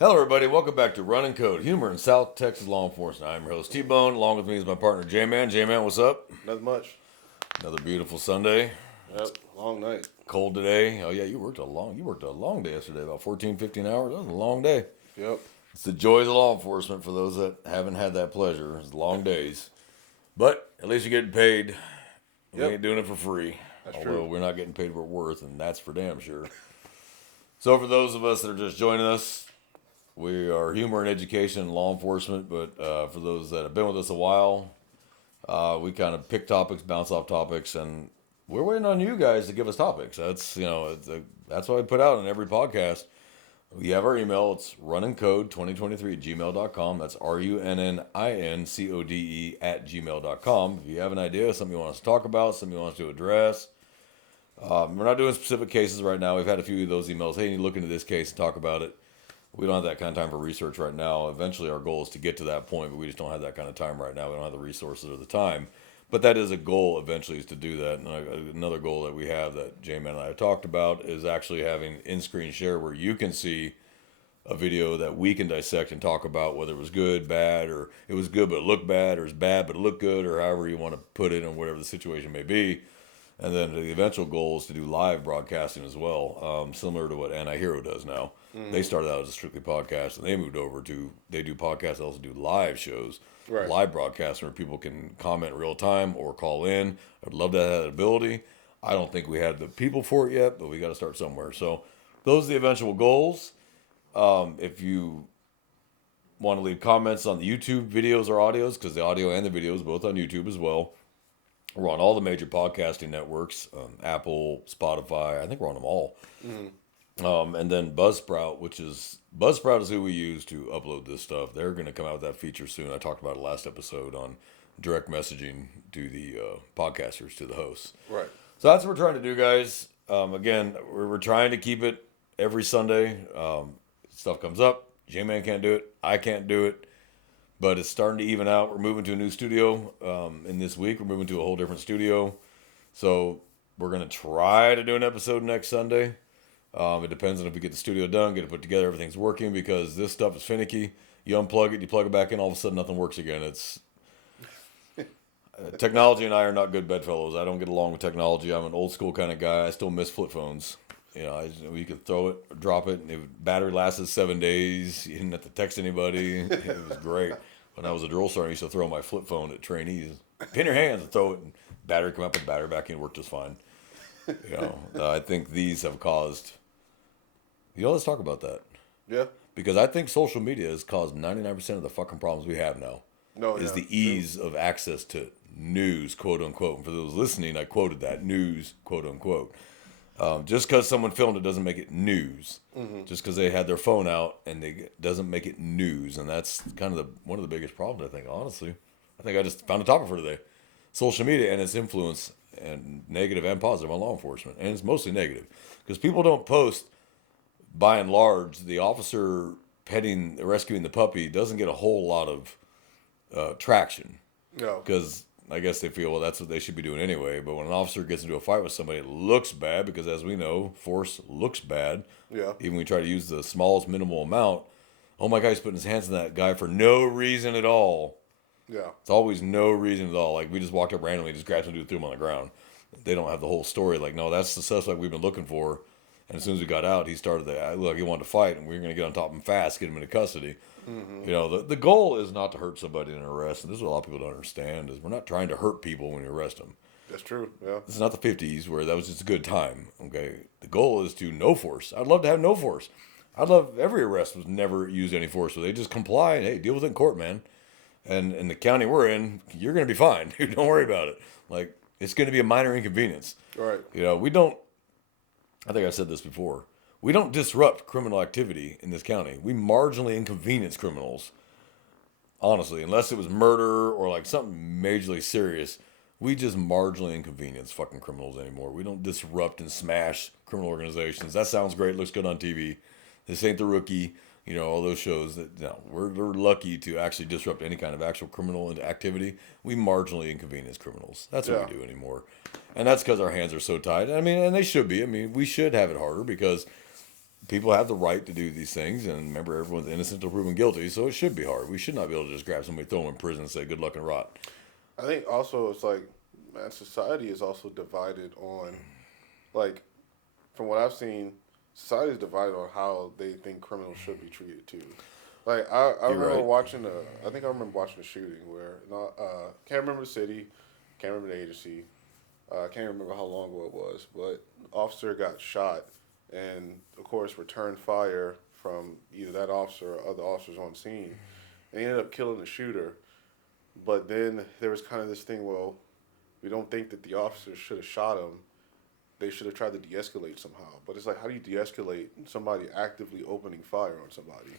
Hello, everybody. Welcome back to Running Code, humor in South Texas law enforcement. I'm your host, T-Bone. Along with me is my partner, J-Man. J-Man, what's up? Not much. Another beautiful Sunday. Yep, long night. Cold today. Oh, yeah, you worked a long day yesterday, about 14, 15 hours. That was a long day. Yep. It's the joys of law enforcement for those that haven't had that pleasure. It's long days. But at least you're getting paid. We Yep. ain't doing it for free. That's Although true. we're not getting paid what we're worth, and that's for damn sure. So for those of us that are just joining us, we are humor and education and law enforcement, but for those that have been with us a while, we kind of pick topics, bounce off topics, and we're waiting on you guys to give us topics. That's what we put out in every podcast. We have our email. It's runnincode2023@gmail.com. That's RUNNINCODE@gmail.com. If you have an idea, something you want us to talk about, something you want us to address. We're not doing specific cases right now. We've had a few of those emails. Hey, you look into this case and talk about it. We don't have that kind of time for research right now. Eventually, our goal is to get to that point, but we just don't have that kind of time right now. We don't have the resources or the time. But that is a goal eventually, is to do that. And another goal that we have that J-Man and I have talked about is actually having in-screen share where you can see a video that we can dissect and talk about whether it was good, bad, or it was good but it looked bad, or it's bad but it looked good, or however you want to put it and whatever the situation may be. And then the eventual goal is to do live broadcasting as well, similar to what Anti-Hero does now. They started out as a strictly podcast, and they moved over to, they do podcasts, they also do live shows, Right. live broadcasts where people can comment real time or call in. I'd love to have that ability. I don't think we had the people for it yet, but we got to start somewhere. So those are the eventual goals. If you want to leave comments on the YouTube videos or audios, because the audio and the videos both on YouTube as well. We're on all the major podcasting networks, Apple, Spotify. I think we're on them all. And then Buzzsprout is who we use to upload this stuff. They're going to come out with that feature soon. I talked about it last episode on direct messaging to the podcasters, to the hosts. Right. So that's what we're trying to do, guys. Again, we're trying to keep it every Sunday. Stuff comes up. J-Man can't do it. I can't do it. But it's starting to even out. We're moving to a new studio in this week. We're moving to a whole different studio. So we're going to try to do an episode next Sunday. It depends on if we get the studio done, get it put together, everything's working, because this stuff is finicky. You unplug it, you plug it back in, all of a sudden nothing works again. It's technology and I are not good bedfellows. I don't get along with technology. I'm an old school kind of guy. I still miss flip phones. You could throw it, or drop it, and the battery lasted 7 days. You didn't have to text anybody. It was great. When I was a drill sergeant, I used to throw my flip phone at trainees. Pin your hands and throw it, and battery come up and battery back in, worked just fine. I think these have caused. Let's talk about that, Yeah. because I think social media has caused 99% of the fucking problems we have now. No. Is Yeah. the ease of access to news, quote unquote. And for those listening, I quoted that news, quote unquote. Just because someone filmed it doesn't make it news. Just because they had their phone out and they doesn't make it news, and that's kind of one of the biggest problems. I think, honestly, I think I just found a topic for today: social media and its influence, and negative and positive, on law enforcement, and it's mostly negative because people don't post. By and large, the officer rescuing the puppy doesn't get a whole lot of traction. No. Because I guess they feel, well, that's what they should be doing anyway. But when an officer gets into a fight with somebody, it looks bad, because as we know, force looks bad. Yeah. Even when we try to use the smallest minimal amount. Oh my God, he's putting his hands on that guy for no reason at all. Yeah. It's always no reason at all. Like, we just walked up randomly, just grabbed some dude, threw him on the ground. They don't have the whole story. Like, no, that's the suspect we've been looking for. And as soon as we got out, he started he wanted to fight, and we were going to get on top of him fast, get him into custody. The goal is not to hurt somebody in an arrest, and this is what a lot of people don't understand, is we're not trying to hurt people when you arrest them. That's true. Yeah. This is not the 50s where that was just a good time, okay? The goal is to no force. I'd love to have no force. I'd love every arrest was never use any force, so they just comply and, hey, deal with it in court, man. And in the county we're in, you're going to be fine. Don't worry about it. Like, it's going to be a minor inconvenience. All right. We don't, I think I said this before, we don't disrupt criminal activity in this county. We marginally inconvenience criminals, honestly, unless it was murder or like something majorly serious. We just marginally inconvenience fucking criminals anymore. We don't disrupt and smash criminal organizations. That sounds great, looks good on TV. This ain't The Rookie, all those shows. We're lucky to actually disrupt any kind of actual criminal activity. We marginally inconvenience criminals. That's what we do anymore. And that's because our hands are so tied. I mean, and they should be. I mean, we should have it harder, because people have the right to do these things, and remember, everyone's innocent until proven guilty, so it should be hard. We should not be able to just grab somebody, throw them in prison, and say good luck and rot. I think also it's like, man, society is also divided on, like, from what I've seen, society is divided on how they think criminals should be treated too. Like I You're remember right. watching I think I remember watching a shooting where not can't remember the city, can't remember the agency, can't remember how long ago it was, but officer got shot, and of course returned fire from either that officer or other officers on scene, and he ended up killing the shooter. But then there was kind of this thing, well, we don't think that the officers should have shot him. They should have tried to de-escalate somehow. But it's like, how do you de-escalate somebody actively opening fire on somebody?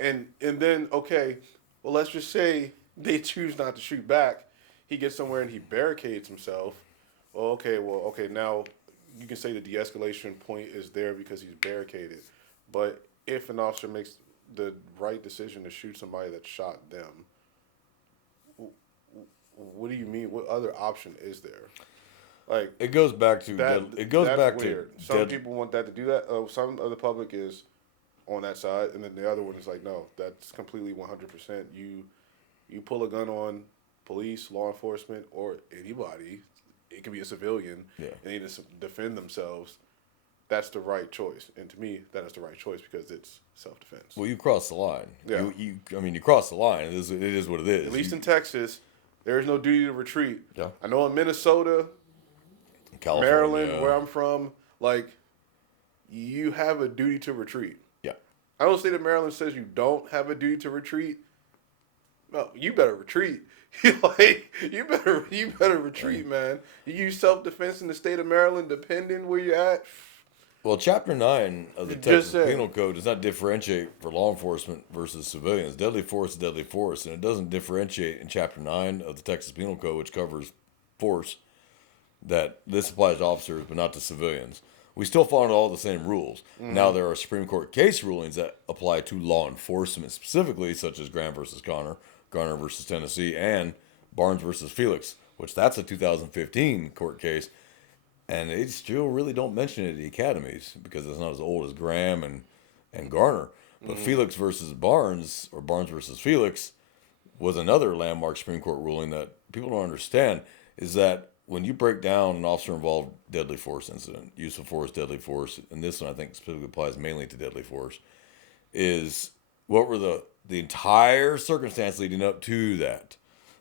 And then, okay, well, let's just say they choose not to shoot back. He gets somewhere and he barricades himself. Well, okay, now you can say the de-escalation point is there because he's barricaded. But if an officer makes the right decision to shoot somebody that shot them, what do you mean? What other option is there? Like It goes back to that. it goes That's back weird. to Some dead, people want that to do that. Some of the public is on that side, and then the other one is like, no, that's completely 100%. You pull a gun on police, law enforcement, or anybody. It can be a civilian, Yeah. and they just defend themselves. That's the right choice, and to me, that is the right choice because it's self-defense. well, you cross the line. Yeah. I mean, you cross the line. It is what it is. At least in Texas, there is no duty to retreat. Yeah. I know in Minnesota, California, Maryland, where I'm from, like, you have a duty to retreat. yeah. I know the state of Maryland says you don't have a duty to retreat. No, you better retreat. Like, you better retreat, man. You use self-defense in the state of Maryland, depending where you're at. Well, Chapter 9 of the Just Texas saying. Penal Code does not differentiate for law enforcement versus civilians. Deadly force is deadly force, and it doesn't differentiate in Chapter 9 of the Texas Penal Code, which covers force, that this applies to officers but not to civilians. We still follow all the same rules. Now, there are Supreme Court case rulings that apply to law enforcement specifically, such as Graham versus Garner versus Tennessee, and Barnes versus Felix, which that's a 2015 court case. And they still really don't mention it at the academies because it's not as old as Graham and Garner. But Felix versus Barnes, or Barnes versus Felix, was another landmark Supreme Court ruling that people don't understand, is that when you break down an officer-involved deadly force incident, use of force, deadly force, and this one I think specifically applies mainly to deadly force, is what were the entire circumstance leading up to that.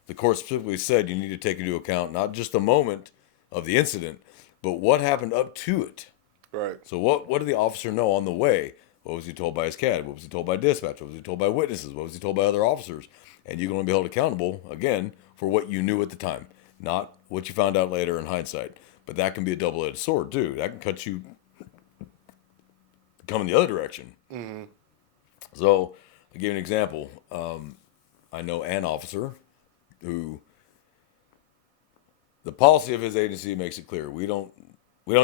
The court specifically said you need to take into account not just the moment of the incident, but what happened up to it. Right. So what did the officer know on the way? What was he told by his CAD? What was he told by dispatch? What was he told by witnesses? What was he told by other officers? And you can only be held accountable, again, for what you knew at the time, not what you found out later in hindsight. But that can be a double-edged sword, too. That can cut you coming the other direction. Mm-hmm. So, I'll give you an example. I know an officer who, the policy of his agency makes it clear, we don't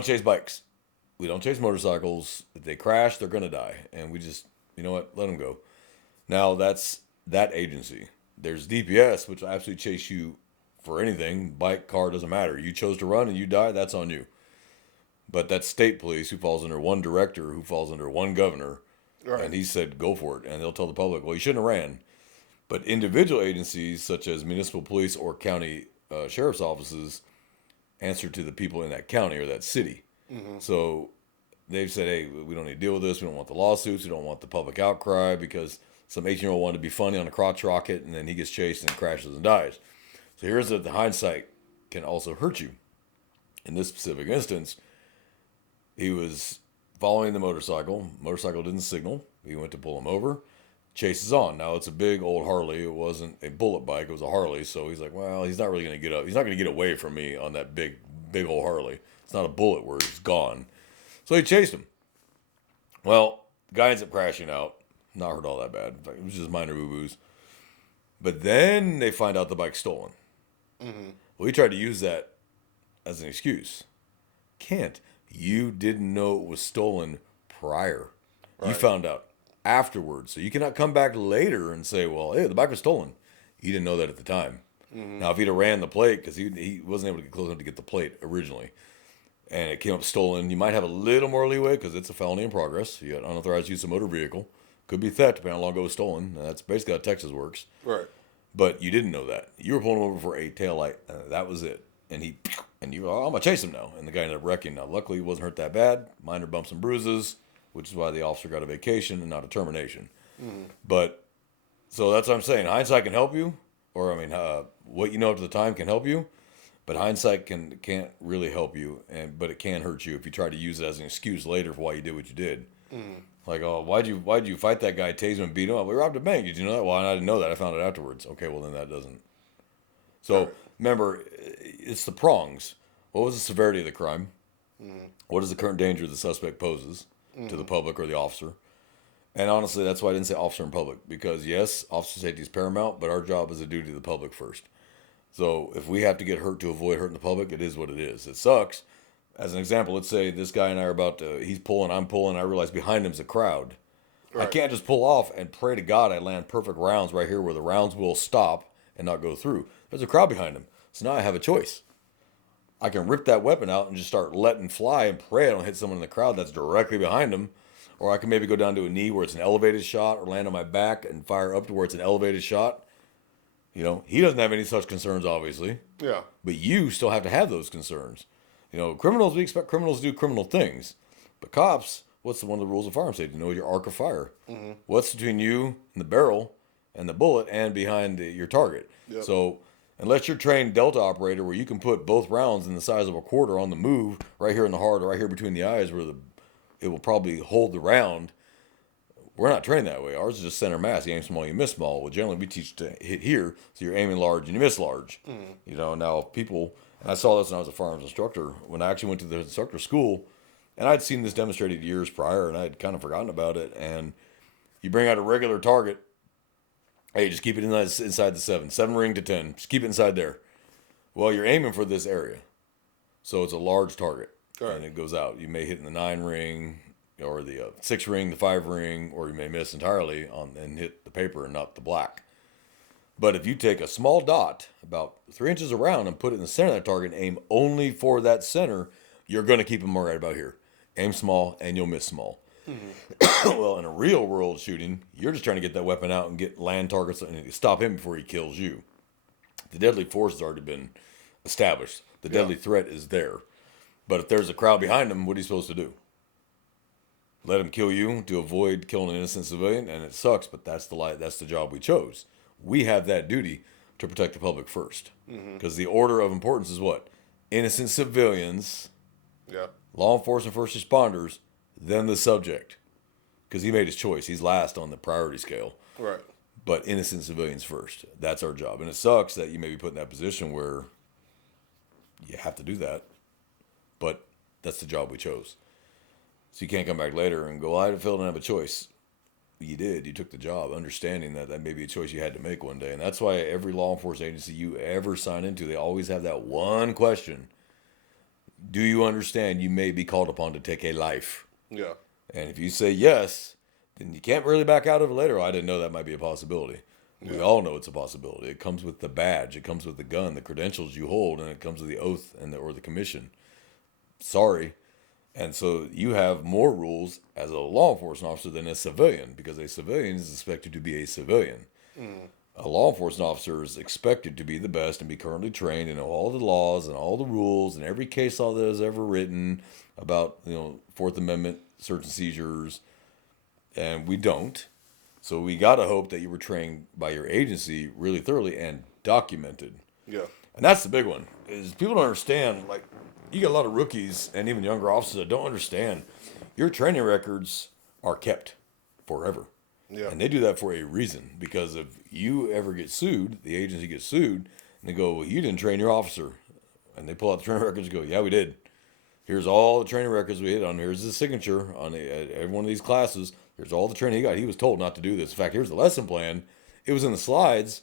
chase bikes. We don't chase motorcycles. If they crash, they're going to die. And we just, you know what, let them go. Now, that's that agency. There's DPS, which will absolutely chase you for anything. Bike, car, doesn't matter. You chose to run and you die, that's on you. But that's state police, who falls under one director, who falls under one governor. Right. And he said, go for it. And they'll tell the public, well, you shouldn't have ran. But individual agencies, such as municipal police or county sheriff's offices, answer to the people in that county or that city. Mm-hmm. So they've said, hey, we don't need to deal with this. We don't want the lawsuits. We don't want the public outcry because some 18-year-old wanted to be funny on a crotch rocket, and then he gets chased and crashes and dies. So here's that the hindsight can also hurt you. In this specific instance, he was following the motorcycle. Motorcycle didn't signal. He went to pull him over. Chase is on. Now, it's a big old Harley. It wasn't a bullet bike. It was a Harley. So he's like, well, he's not really going to get up. He's not going to get away from me on that big old Harley. It's not a bullet where he's gone. So he chased him. Well, the guy ends up crashing out. Not hurt all that bad. In fact, it was just minor boo-boos. But then they find out the bike's stolen. Mm-hmm. Well, he tried to use that as an excuse. Can't. You didn't know it was stolen prior. Right. You found out afterwards. So you cannot come back later and say, well, hey, the bike was stolen. You didn't know that at the time. Mm-hmm. Now, if he'd have ran the plate, because he wasn't able to get close enough to get the plate originally, and it came up stolen, you might have a little more leeway because it's a felony in progress. You got unauthorized use of motor vehicle. Could be theft depending on how long ago it was stolen. That's basically how Texas works. Right. But you didn't know that. You were pulling him over for a taillight. That was it. And you were, oh, I'm going to chase him now. And the guy ended up wrecking. Now, luckily, he wasn't hurt that bad. Minor bumps and bruises, which is why the officer got a vacation and not a termination. But, so that's what I'm saying. Hindsight can help you. Or, I mean, what you know up to the time can help you. But hindsight can't really help you. But it can hurt you if you try to use it as an excuse later for why you did what you did. Like, oh, why'd you fight that guy, tase him, and beat him up? We robbed a bank. Did you know that? Well, I didn't know that. I found it afterwards. Okay, well, then that doesn't. So, remember, it's the prongs. What was the severity of the crime? What is the current danger the suspect poses to the public or the officer? And honestly, that's why I didn't say officer in public. Because, yes, officer safety is paramount, but our job is a duty to the public first. So, if we have to get hurt to avoid hurting the public, it is what it is. It sucks. As an example, let's say this guy and I are about to, he's pulling, I'm pulling, I realize behind him's a crowd. Right. I can't just pull off and pray to God I land perfect rounds right here where the rounds will stop and not go through. There's a crowd behind him. So now I have a choice. I can rip that weapon out and just start letting fly and pray I don't hit someone in the crowd that's directly behind him. Or I can maybe go down to a knee where it's an elevated shot or land on my back and fire up to where it's an elevated shot. You know, he doesn't have any such concerns, obviously. Yeah. But you still have to have those concerns. You know, criminals, we expect criminals to do criminal things. But cops, what's one of the rules of firearm safety? Know your arc of fire. What's between you and the barrel and the bullet and behind your target? Yep. So unless you're trained Delta operator where you can put both rounds in the size of a quarter on the move, right here in the heart or right here between the eyes where it will probably hold the round, we're not trained that way. Ours is just center mass. You aim small, you miss small. Well, generally we teach to hit here, so you're aiming large and you miss large. You know, now people... And I saw this when I was a firearms instructor. When I actually went to the instructor school, and I'd seen this demonstrated years prior, and I'd kind of forgotten about it. And you bring out a regular target. Hey, just keep it inside the 7 ring to 10. Just keep it inside there. Well, you're aiming for this area. So it's a large target. Right. And it goes out. You may hit in the 9 ring, or the 6 ring, the 5 ring, or you may miss entirely and hit the paper and not the black. But if you take a small dot, about 3 inches around, and put it in the center of that target and aim only for that center, you're going to keep them right about here. Aim small, and you'll miss small. Well, in a real world shooting, you're just trying to get that weapon out and get land targets and stop him before he kills you. The deadly force has already been established. The deadly threat is there. But if there's a crowd behind him, what are you supposed to do? Let him kill you to avoid killing an innocent civilian? And it sucks, but that's the job we chose. We have that duty to protect the public first. Because the order of importance is what? Innocent civilians, law enforcement, first responders, then the subject. Because he made his choice. He's last on the priority scale. Right. But innocent civilians first. That's our job. And it sucks that you may be put in that position where you have to do that. But that's the job we chose. So you can't come back later and go, I didn't have a choice. You did. You took the job, understanding that may be a choice you had to make one day. And that's why every law enforcement agency you ever sign into, they always have that one question. Do you understand you may be called upon to take a life? Yeah. And if you say yes, then you can't really back out of it later. Oh, I didn't know that might be a possibility. Yeah. We all know it's a possibility. It comes with the badge. It comes with the gun, the credentials you hold, and it comes with the oath or the commission. Sorry. And so you have more rules as a law enforcement officer than a civilian, because a civilian is expected to be a civilian. A law enforcement officer is expected to be the best and be currently trained and know all the laws and all the rules and every case law that is ever written about, Fourth Amendment search and seizures. And we don't. So we got to hope that you were trained by your agency really thoroughly and documented. Yeah. And that's the big one, is people don't understand, like, you got a lot of rookies and even younger officers that don't understand. Your training records are kept forever. Yeah. And they do that for a reason. Because if you ever get sued, the agency gets sued, and they go, well, you didn't train your officer. And they pull out the training records and go, yeah, we did. Here's all the training records we hit on. Here's the signature on every one of these classes. Here's all the training he got. He was told not to do this. In fact, here's the lesson plan. It was in the slides,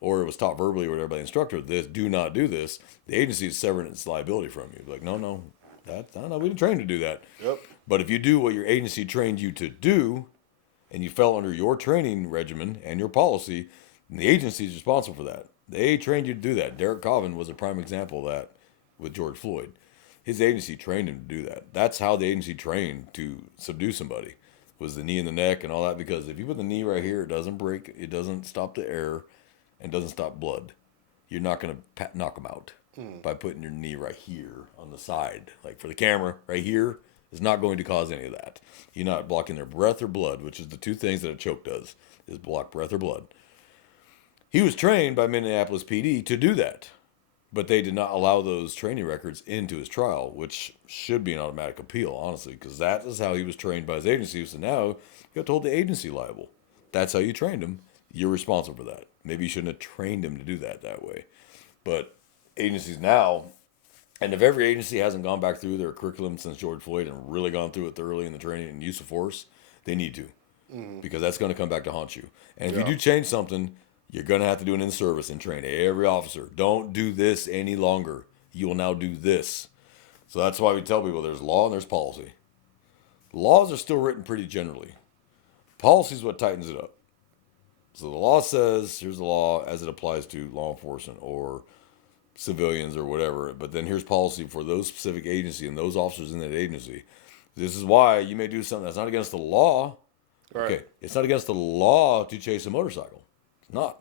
or it was taught verbally or whatever by the instructor. This, do not do this. The agency is severing its liability from you. Like, no, we didn't train to do that. Yep. But if you do what your agency trained you to do, and you fell under your training regimen and your policy, then the agency is responsible for that. They trained you to do that. Derek Chauvin was a prime example of that with George Floyd. His agency trained him to do that. That's how the agency trained to subdue somebody, was the knee in the neck and all that. Because if you put the knee right here, it doesn't break, it doesn't stop the air, and doesn't stop blood. You're not going to knock them out by putting your knee right here on the side. Like for the camera, right here is not going to cause any of that. You're not blocking their breath or blood, which is the two things that a choke does, is block breath or blood. He was trained by Minneapolis PD to do that, but they did not allow those training records into his trial, which should be an automatic appeal, honestly, because that is how he was trained by his agency. So now you got to hold the agency liable. That's how you trained him. You're responsible for that. Maybe you shouldn't have trained him to do that way. But agencies now, and if every agency hasn't gone back through their curriculum since George Floyd and really gone through it thoroughly in the training and use of force, they need to. Because that's going to come back to haunt you. And if you do change something, you're going to have to do an in-service and train every officer. Don't do this any longer. You will now do this. So that's why we tell people there's law and there's policy. Laws are still written pretty generally. Policy is what tightens it up. So the law says, here's the law as it applies to law enforcement or civilians or whatever. But then here's policy for those specific agency and those officers in that agency. This is why you may do something that's not against the law. Right. Okay, it's not against the law to chase a motorcycle. It's not.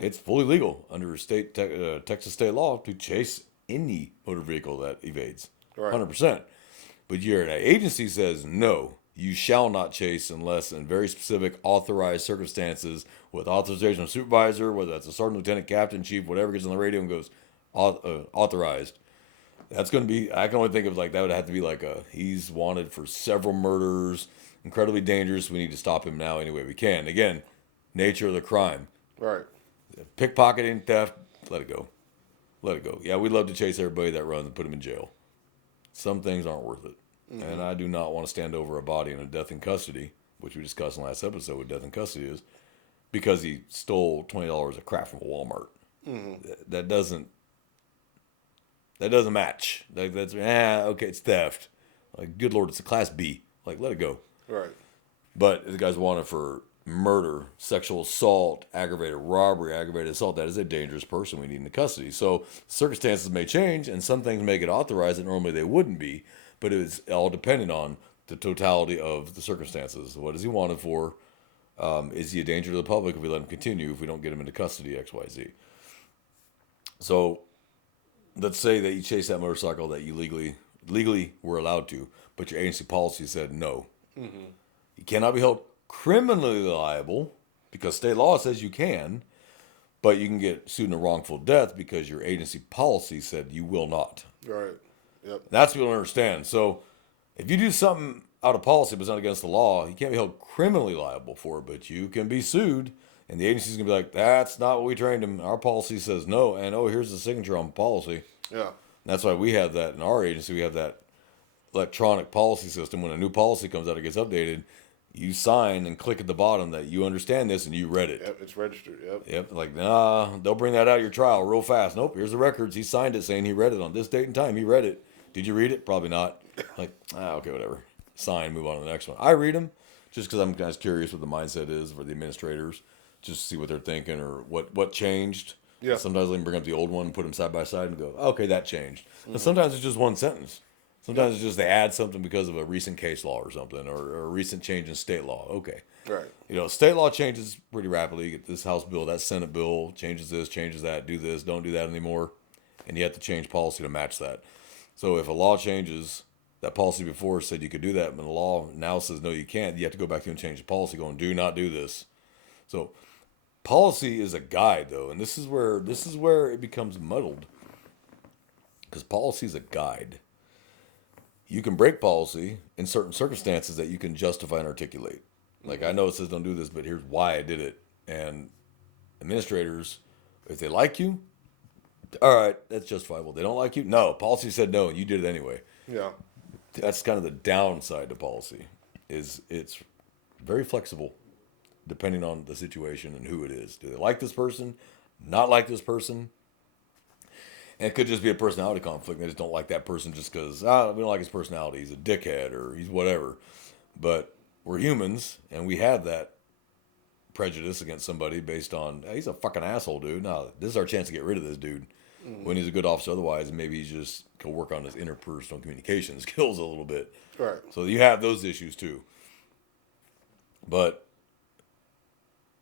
It's fully legal under Texas state law to chase any motor vehicle that evades. Right. 100%. But your agency says no. You shall not chase unless in very specific authorized circumstances with authorization of supervisor, whether that's a sergeant, lieutenant, captain, chief, whatever gets on the radio and goes authorized. That's going to be, I can only think of like that would have to be like he's wanted for several murders, incredibly dangerous. We need to stop him now any way we can. Again, nature of the crime. Right. Pickpocketing, theft, let it go. Let it go. Yeah, we'd love to chase everybody that runs and put them in jail. Some things aren't worth it. And I do not want to stand over a body in a death in custody, which we discussed in the last episode what death in custody is, because he stole $20 of crap from a Walmart. That doesn't match. Like that's okay, it's theft. Like good Lord, it's a class B. Like let it go. Right. But the guy's wanted for murder, sexual assault, aggravated robbery, aggravated assault. That is a dangerous person we need in the custody. So circumstances may change, and some things may get authorized that normally they wouldn't be. But it's all dependent on the totality of the circumstances. What is he wanted for? Is he a danger to the public if we let him continue, if we don't get him into custody, X, Y, Z? So let's say that you chase that motorcycle that you legally were allowed to, but your agency policy said no. You cannot be held criminally liable because state law says you can, but you can get sued in a wrongful death because your agency policy said you will not. Right. Yep. That's what you don't understand. So if you do something out of policy but it's not against the law, you can't be held criminally liable for it, but you can be sued. And the agency's going to be like, that's not what we trained him. Our policy says no. And, here's the signature on policy. Yeah. And that's why we have that in our agency. We have that electronic policy system. When a new policy comes out, it gets updated. You sign and click at the bottom that you understand this and you read it. Yep. It's registered. Yep. Yep. Like, nah, they'll bring that out of your trial real fast. Nope. Here's the records. He signed it saying he read it on this date and time. He read it. Did you read it? Probably not. Like, okay, whatever. Sign, move on to the next one. I read them just because I'm kind of curious what the mindset is for the administrators, just to see what they're thinking or what changed. Yeah. Sometimes they can bring up the old one and put them side by side and go, okay, that changed. But sometimes it's just one sentence. Sometimes it's just they add something because of a recent case law or something or a recent change in state law. Okay. Right. State law changes pretty rapidly. You get this House bill, that Senate bill, changes this, changes that, do this, don't do that anymore. And you have to change policy to match that. So if a law changes, that policy before said you could do that, but the law now says no, you can't. You have to go back through and change the policy, going do not do this. So policy is a guide, though, and this is where it becomes muddled, because policy is a guide. You can break policy in certain circumstances that you can justify and articulate. Like I know it says don't do this, but here's why I did it. And administrators, if they like you, all right, that's justifiable. They don't like you? No. Policy said no, and you did it anyway. Yeah. That's kind of the downside to policy, is it's very flexible depending on the situation and who it is. Do they like this person? Not like this person? And it could just be a personality conflict. They just don't like that person just because, we don't like his personality. He's a dickhead or he's whatever. But we're humans, and we have that prejudice against somebody based on, he's a fucking asshole, dude. No, this is our chance to get rid of this dude. when he's a good officer. Otherwise, maybe he just can work on his interpersonal communication skills a little bit. Right. So you have those issues too. But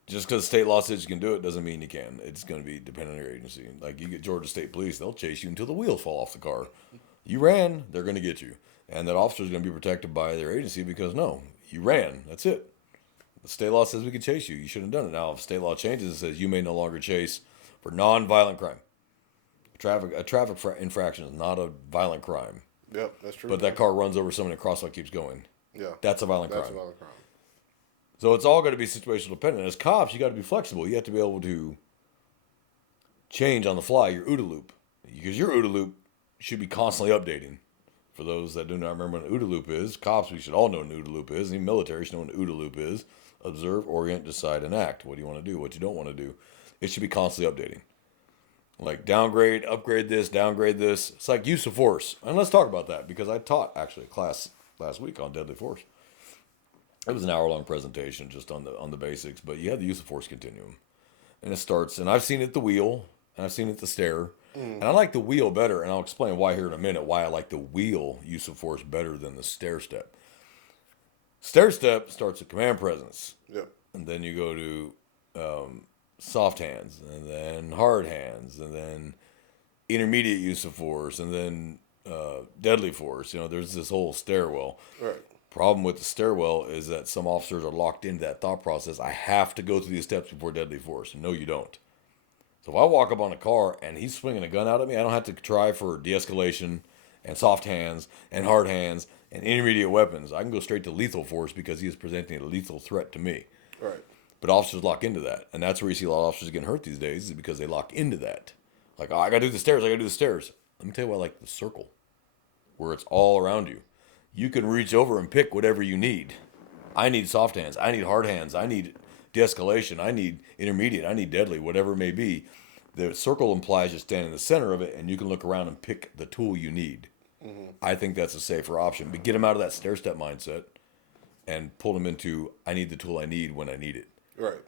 just because state law says you can do it doesn't mean you can. It's going to be dependent on your agency. Like you get Georgia State Police, they'll chase you until the wheels fall off the car. You ran, they're going to get you. And that officer is going to be protected by their agency because, no, you ran. That's it. The state law says we can chase you. You shouldn't have done it. Now, if state law changes, it says you may no longer chase for non-violent crime. A traffic infraction is not a violent crime. Yep, that's true. But that car runs over someone and crosswalk keeps going. Yeah. That's a violent That's crime. a violent crime. So it's all going to be situational dependent. As cops, you got to be flexible. You have to be able to change on the fly your OODA loop. Because your OODA loop should be constantly updating. For those that do not remember what an OODA loop is, cops, we should all know what an OODA loop is. Even military should know what an OODA loop is. Observe, orient, decide, and act. What do you want to do? What you don't want to do. It should be constantly updating. Like downgrade, upgrade this, downgrade this. It's like use of force. And let's talk about that because I taught actually a class last week on deadly force. It was an hour-long presentation just on the basics, but you have the use of force continuum. And it starts, and I've seen it at the wheel, and I've seen it at the stair. And I like the wheel better, and I'll explain why here in a minute, why I like the wheel use of force better than the stair step. Stair step starts with command presence. Yep. And then you go to soft hands, and then hard hands, and then intermediate use of force, and then deadly force. You know, there's this whole stairwell. Right. Problem with the stairwell is that some officers are locked into that thought process. I have to go through these steps before deadly force. No, you don't. So if I walk up on a car and he's swinging a gun out at me, I don't have to try for de-escalation and soft hands and hard hands and intermediate weapons. I can go straight to lethal force because he is presenting a lethal threat to me. Right. But officers lock into that. And that's where you see a lot of officers getting hurt these days is because they lock into that. Like, oh, I got to do the stairs. I got to do the stairs. Let me tell you why I like the circle, where it's all around you. You can reach over and pick whatever you need. I need soft hands. I need hard hands. I need de-escalation. I need intermediate. I need deadly, whatever it may be. The circle implies you stand in the center of it and you can look around and pick the tool you need. Mm-hmm. I think that's a safer option. But get them out of that stair-step mindset and pull them into, I need the tool I need when I need it. Right.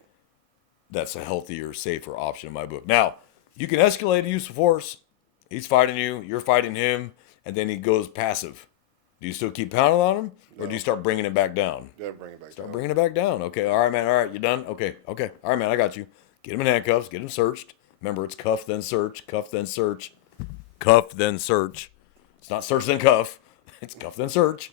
That's a healthier, safer option in my book. Now, you can escalate the use of force. He's fighting you. You're fighting him. And then he goes passive. Do you still keep pounding on him? Or do you start bringing it back down? Yeah, bring it back Start down. bringing it back down. Okay, all right, man. All right, you done? Okay. All right, man, I got you. Get him in handcuffs. Get him searched. Remember, it's cuff, then search. Cuff, then search. Cuff, then search. It's not search, then cuff. It's cuff, then search.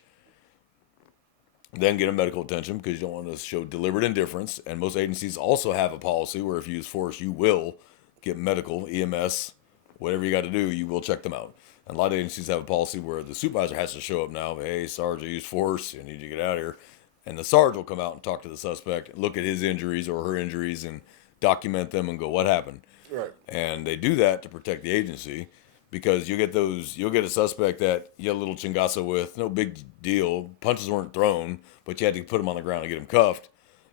Then get him medical attention because you don't want to show deliberate indifference. And most agencies also have a policy where if you use force, you will get medical, EMS, whatever you got to do, you will check them out. And a lot of agencies have a policy where the supervisor has to show up now. Hey, Sarge, I used force. I need you to get out of here. And the Sarge will come out and talk to the suspect, look at his injuries or her injuries and document them and go, what happened? Right. And they do that to protect the agency because you'll get a suspect that you had a little chingasa with, no big deal. Punches weren't thrown, but you had to put him on the ground and get him cuffed.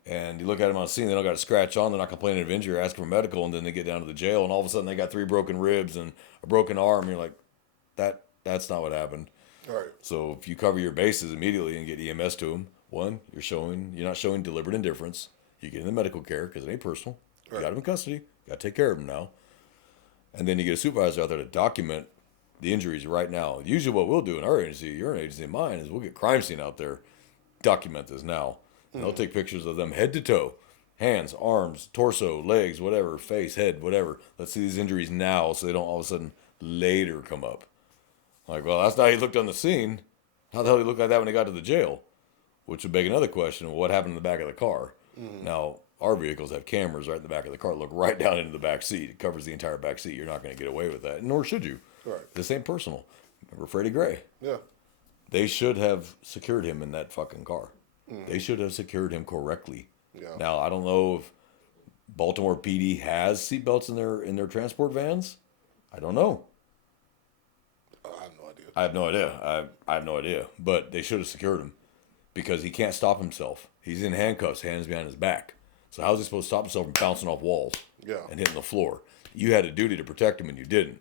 And you look at him on the scene, they don't got a scratch on, they're not complaining of injury, asking for medical, and then they get down to the jail, and all of a sudden they got 3 broken ribs and a broken arm. And you're like, that's not what happened. Right. So if you cover your bases immediately and get EMS to them, one, you're not showing deliberate indifference. You get in the medical care because it ain't personal. You Right. got him in custody. You got to take care of him now. And then you get a supervisor out there to document the injuries right now. Usually what we'll do in our agency, your agency and mine, is we'll get crime scene out there, document this now. And they'll take pictures of them head to toe. Hands, arms, torso, legs, whatever, face, head, whatever. Let's see these injuries now so they don't all of a sudden later come up. Like, well, that's not how he looked on the scene. How the hell did he look like that when he got to the jail? Which would beg another question of what happened in the back of the car. Now, our vehicles have cameras right in the back of the car. Look right down into the back seat. It covers the entire back seat. You're not going to get away with that, nor should you. Right. This ain't personal. Remember Freddie Gray? Yeah. They should have secured him in that fucking car. They should have secured him correctly. Yeah. Now, I don't know if Baltimore PD has seatbelts in their transport vans. I don't know. I have no idea. I have no idea. I have no idea. But they should have secured him because he can't stop himself. He's in handcuffs, hands behind his back. So how's he supposed to stop himself from bouncing off walls Yeah. and hitting the floor? You had a duty to protect him and you didn't.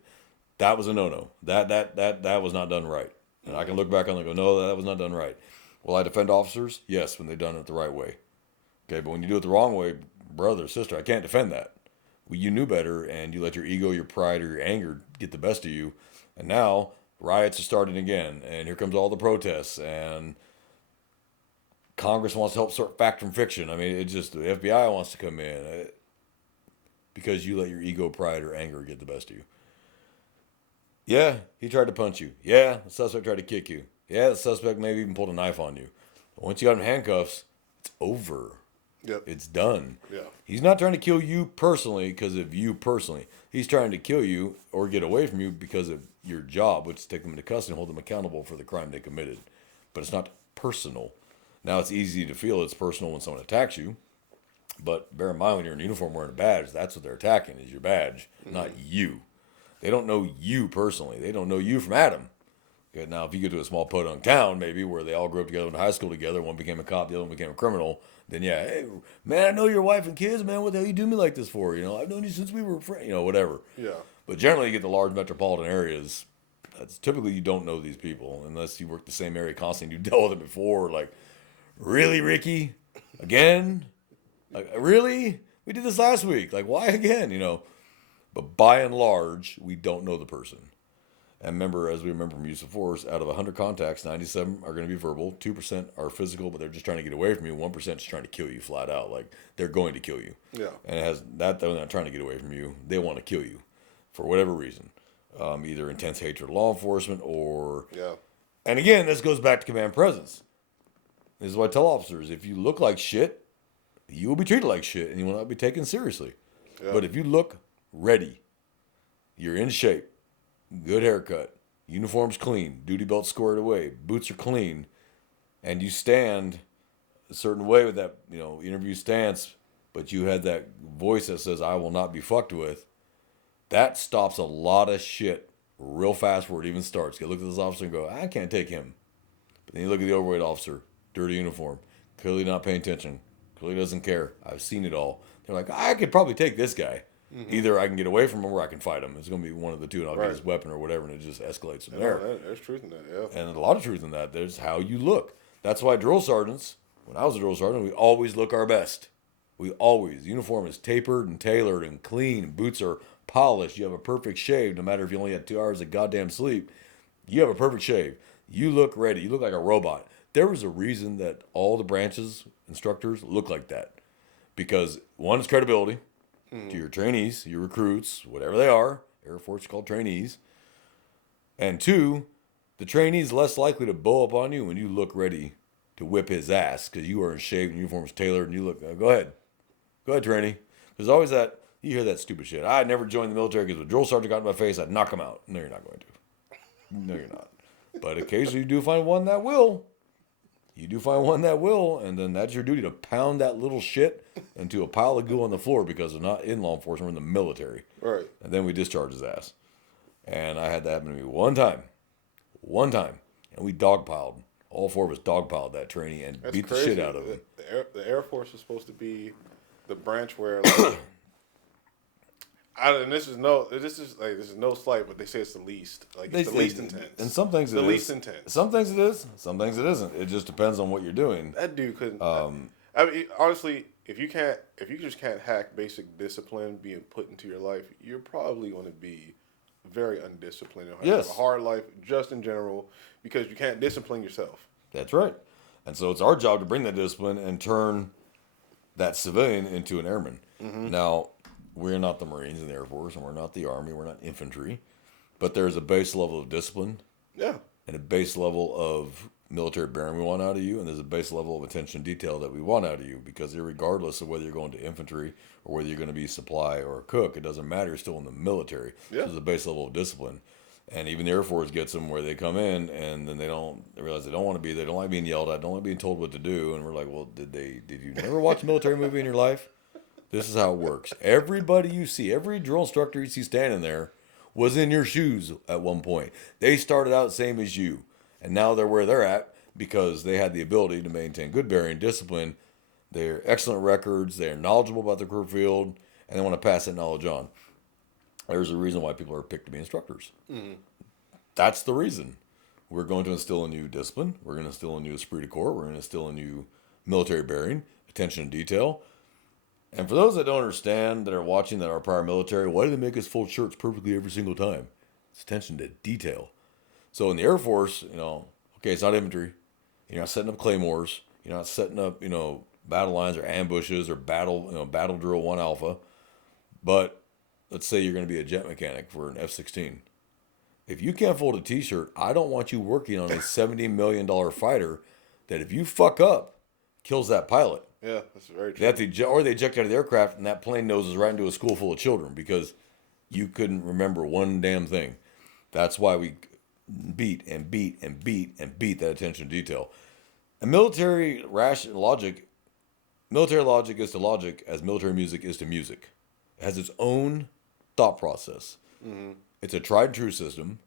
That was a no-no. That was not done right. And I can look back on it and go, no, that was not done right. Will I defend officers? Yes, when they've done it the right way. Okay, but when you do it the wrong way, brother, sister, I can't defend that. You knew better, and you let your ego, your pride, or your anger get the best of you. And now riots are starting again, and here comes all the protests, and Congress wants to help sort fact from fiction. I mean, it's just the FBI wants to come in because you let your ego, pride, or anger get the best of you. Yeah, he tried to punch you. Yeah, the suspect tried to kick you. Yeah, the suspect maybe even pulled a knife on you. But once you got him in handcuffs, it's over. Yep. It's done. Yeah. He's not trying to kill you personally because of you personally. He's trying to kill you or get away from you because of your job, which is take them into custody and hold them accountable for the crime they committed. But it's not personal. Now, it's easy to feel it's personal when someone attacks you. But bear in mind, when you're in uniform wearing a badge, that's what they're attacking, is your badge, not you. They don't know you personally. They don't know you from Adam. Okay, now, if you get to a small podunk town, maybe, where they all grew up together in high school together, one became a cop, the other one became a criminal, then yeah, hey, man, I know your wife and kids, man, what the hell you do me like this for? You know, I've known you since we were friends, you know, whatever. Yeah. But generally, you get the large metropolitan areas, that's typically you don't know these people unless you work the same area constantly. You dealt with them before, like, really, Ricky? Again? Like, really? We did this last week. Like, why again, you know? But by and large, we don't know the person. And remember, as we remember from use of force, out of 100 contacts, 97 are going to be verbal, 2% are physical, but they're just trying to get away from you, 1% is trying to kill you flat out. Like, they're going to kill you. Yeah. And it has that, they're not trying to get away from you. They want to kill you for whatever reason. Either intense hatred of law enforcement or... Yeah. And again, this goes back to command presence. This is why I tell officers, if you look like shit, you will be treated like shit and you will not be taken seriously. Yeah. But if you look ready, you're in shape, good haircut, uniform's clean, duty belt squared away, boots are clean, and you stand a certain way with that, you know, interview stance, but you had that voice that says, I will not be fucked with, that stops a lot of shit real fast before it even starts. You look at this officer and go, I can't take him. But then you look at the overweight officer, dirty uniform, clearly not paying attention, clearly doesn't care. I've seen it all. They're like, I could probably take this guy. Mm-hmm. Either I can get away from him or I can fight him. It's going to be one of the two, and I'll get his weapon or whatever, and it just escalates from there. There's truth in that, yeah. And a lot of truth in that. There's how you look. That's why drill sergeants, when I was a drill sergeant, we always look our best. We always. The uniform is tapered and tailored and clean. Boots are polished. You have a perfect shave, no matter if you only had 2 hours of goddamn sleep. You have a perfect shave. You look ready. You look like a robot. There was a reason that all the branches, instructors, look like that. Because one is credibility. To your trainees, your recruits, whatever they are. Air Force is called trainees. And 2, the trainee's less likely to bow up on you when you look ready to whip his ass because you are in shape and uniform is tailored and you look, go ahead, trainee. There's always that, you hear that stupid shit. I never joined the military because if a drill sergeant got in my face, I'd knock him out. No, you're not going to. No, you're not. But occasionally you do find one that will. You do find one that will, and then that's your duty to pound that little shit into a pile of goo on the floor because we're not in law enforcement, we're in the military. Right. And then we discharge his ass. And I had that happen to me one time. And we dogpiled. All 4 of us dogpiled that trainee and That's beat crazy. the shit out of him. The Air Force is supposed to be the branch where, like, and this is no slight, but they say it's the least. Like, it's the least intense. And some things the least intense. Some things it is. Some things it isn't. It just depends on what you're doing. That dude couldn't. I mean, honestly, if you just can't hack basic discipline being put into your life, you're probably going to be very undisciplined. You have a hard life, just in general, because you can't discipline yourself. That's right. And so it's our job to bring that discipline and turn that civilian into an airman. Mm-hmm. Now, we're not the Marines and the Air Force, and we're not the Army, we're not infantry, but there's a base level of discipline. Yeah. And a base level of military bearing we want out of you, and there's a base level of attention to detail that we want out of you, because regardless of whether you're going to infantry or whether you're going to be supply or a cook, it doesn't matter, you're still in the military. Yeah. So there's a base level of discipline. And even the Air Force gets them where they come in and then they realize they don't want to be, they don't like being yelled at, don't like being told what to do. And we're like, well, did you never watch a military movie in your life? This is how it works. Everybody you see, every drill instructor you see standing there was in your shoes at one point. They started out same as you. And now they're where they're at because they had the ability to maintain good bearing, discipline. They're excellent records. They're knowledgeable about the career field, and they want to pass that knowledge on. There's a reason why people are picked to be instructors. Mm-hmm. That's the reason. We're going to instill a new discipline. We're going to instill a new esprit de corps. We're going to instill a new military bearing, attention to detail. And for those that don't understand, that are watching, that are prior military, why do they make us fold shirts perfectly every single time? It's attention to detail. So in the Air Force, okay, it's not infantry. You're not setting up claymores. You're not setting up, battle lines or ambushes or battle drill 1 alpha. But let's say you're going to be a jet mechanic for an F-16. If you can't fold a t-shirt, I don't want you working on a $70 million fighter that if you fuck up, kills that pilot. Yeah, that's very true. They have to, or they eject out of the aircraft and that plane noses right into a school full of children because you couldn't remember one damn thing. That's why we beat and beat and beat and beat that attention to detail. And military logic is to logic as military music is to music. It has its own thought process. Mm-hmm. It's a tried and true system.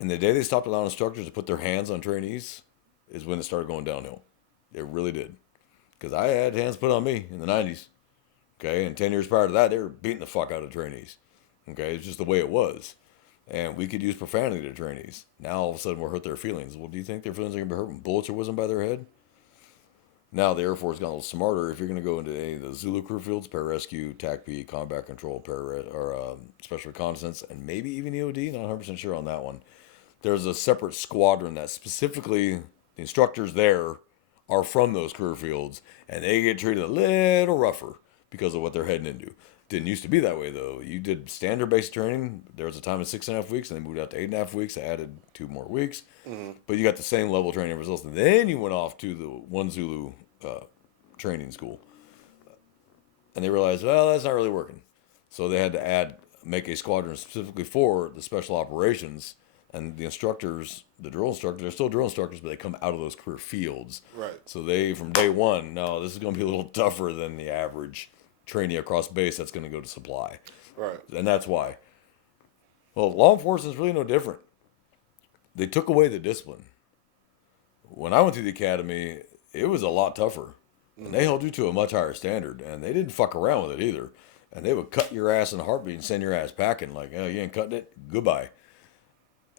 And the day they stopped allowing instructors to put their hands on trainees is when it started going downhill. It really did. Because I had hands put on me in the 90s. Okay, and 10 years prior to that, they were beating the fuck out of trainees. Okay, it's just the way it was. And we could use profanity to trainees. Now all of a sudden we'll hurt their feelings. Well, do you think their feelings are going to be hurt when bullets are whizzing by their head? Now the Air Force got a little smarter. If you're going to go into any of the Zulu crew fields, pararescue, TACP, combat control, special reconnaissance, and maybe even EOD, not 100% sure on that one. There's a separate squadron that specifically, the instructors there are from those career fields, and they get treated a little rougher because of what they're heading into. Didn't used to be that way, though. You did standard basic training. There was a time of 6.5 weeks, and they moved out to 8.5 weeks. They added 2 more weeks. Mm-hmm. But you got the same level of training results. And then you went off to the One Zulu training school. And they realized, well, that's not really working. So they had to make a squadron specifically for the special operations. And the instructors, the drill instructors, they're still drill instructors, but they come out of those career fields. Right. So they, from day one, no, this is going to be a little tougher than the average trainee across base that's going to go to supply. Right. And that's why. Well, law enforcement is really no different. They took away the discipline. When I went through the academy, it was a lot tougher. And they held you to a much higher standard. And they didn't fuck around with it either. And they would cut your ass in a heartbeat and send your ass packing. Like, oh, you ain't cutting it? Goodbye.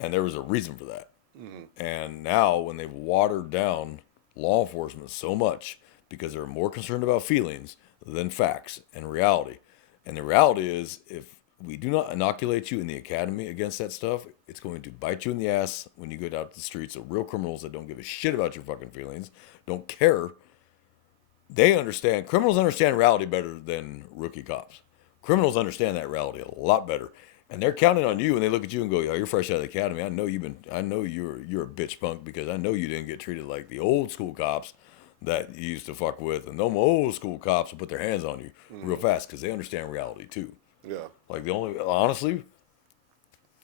And there was a reason for that. Mm-hmm. And now, when they've watered down law enforcement so much because they're more concerned about feelings than facts and reality. And the reality is, if we do not inoculate you in the academy against that stuff, it's going to bite you in the ass when you go out to the streets of real criminals that don't give a shit about your fucking feelings, don't care. Criminals understand reality better than rookie cops. Criminals understand that reality a lot better. And they're counting on you, and they look at you and go, "Oh, you're fresh out of the academy. I know you're a bitch punk because I know you didn't get treated like the old school cops that you used to fuck with, and them old school cops will put their hands on you real fast because they understand reality too." Yeah. Like honestly,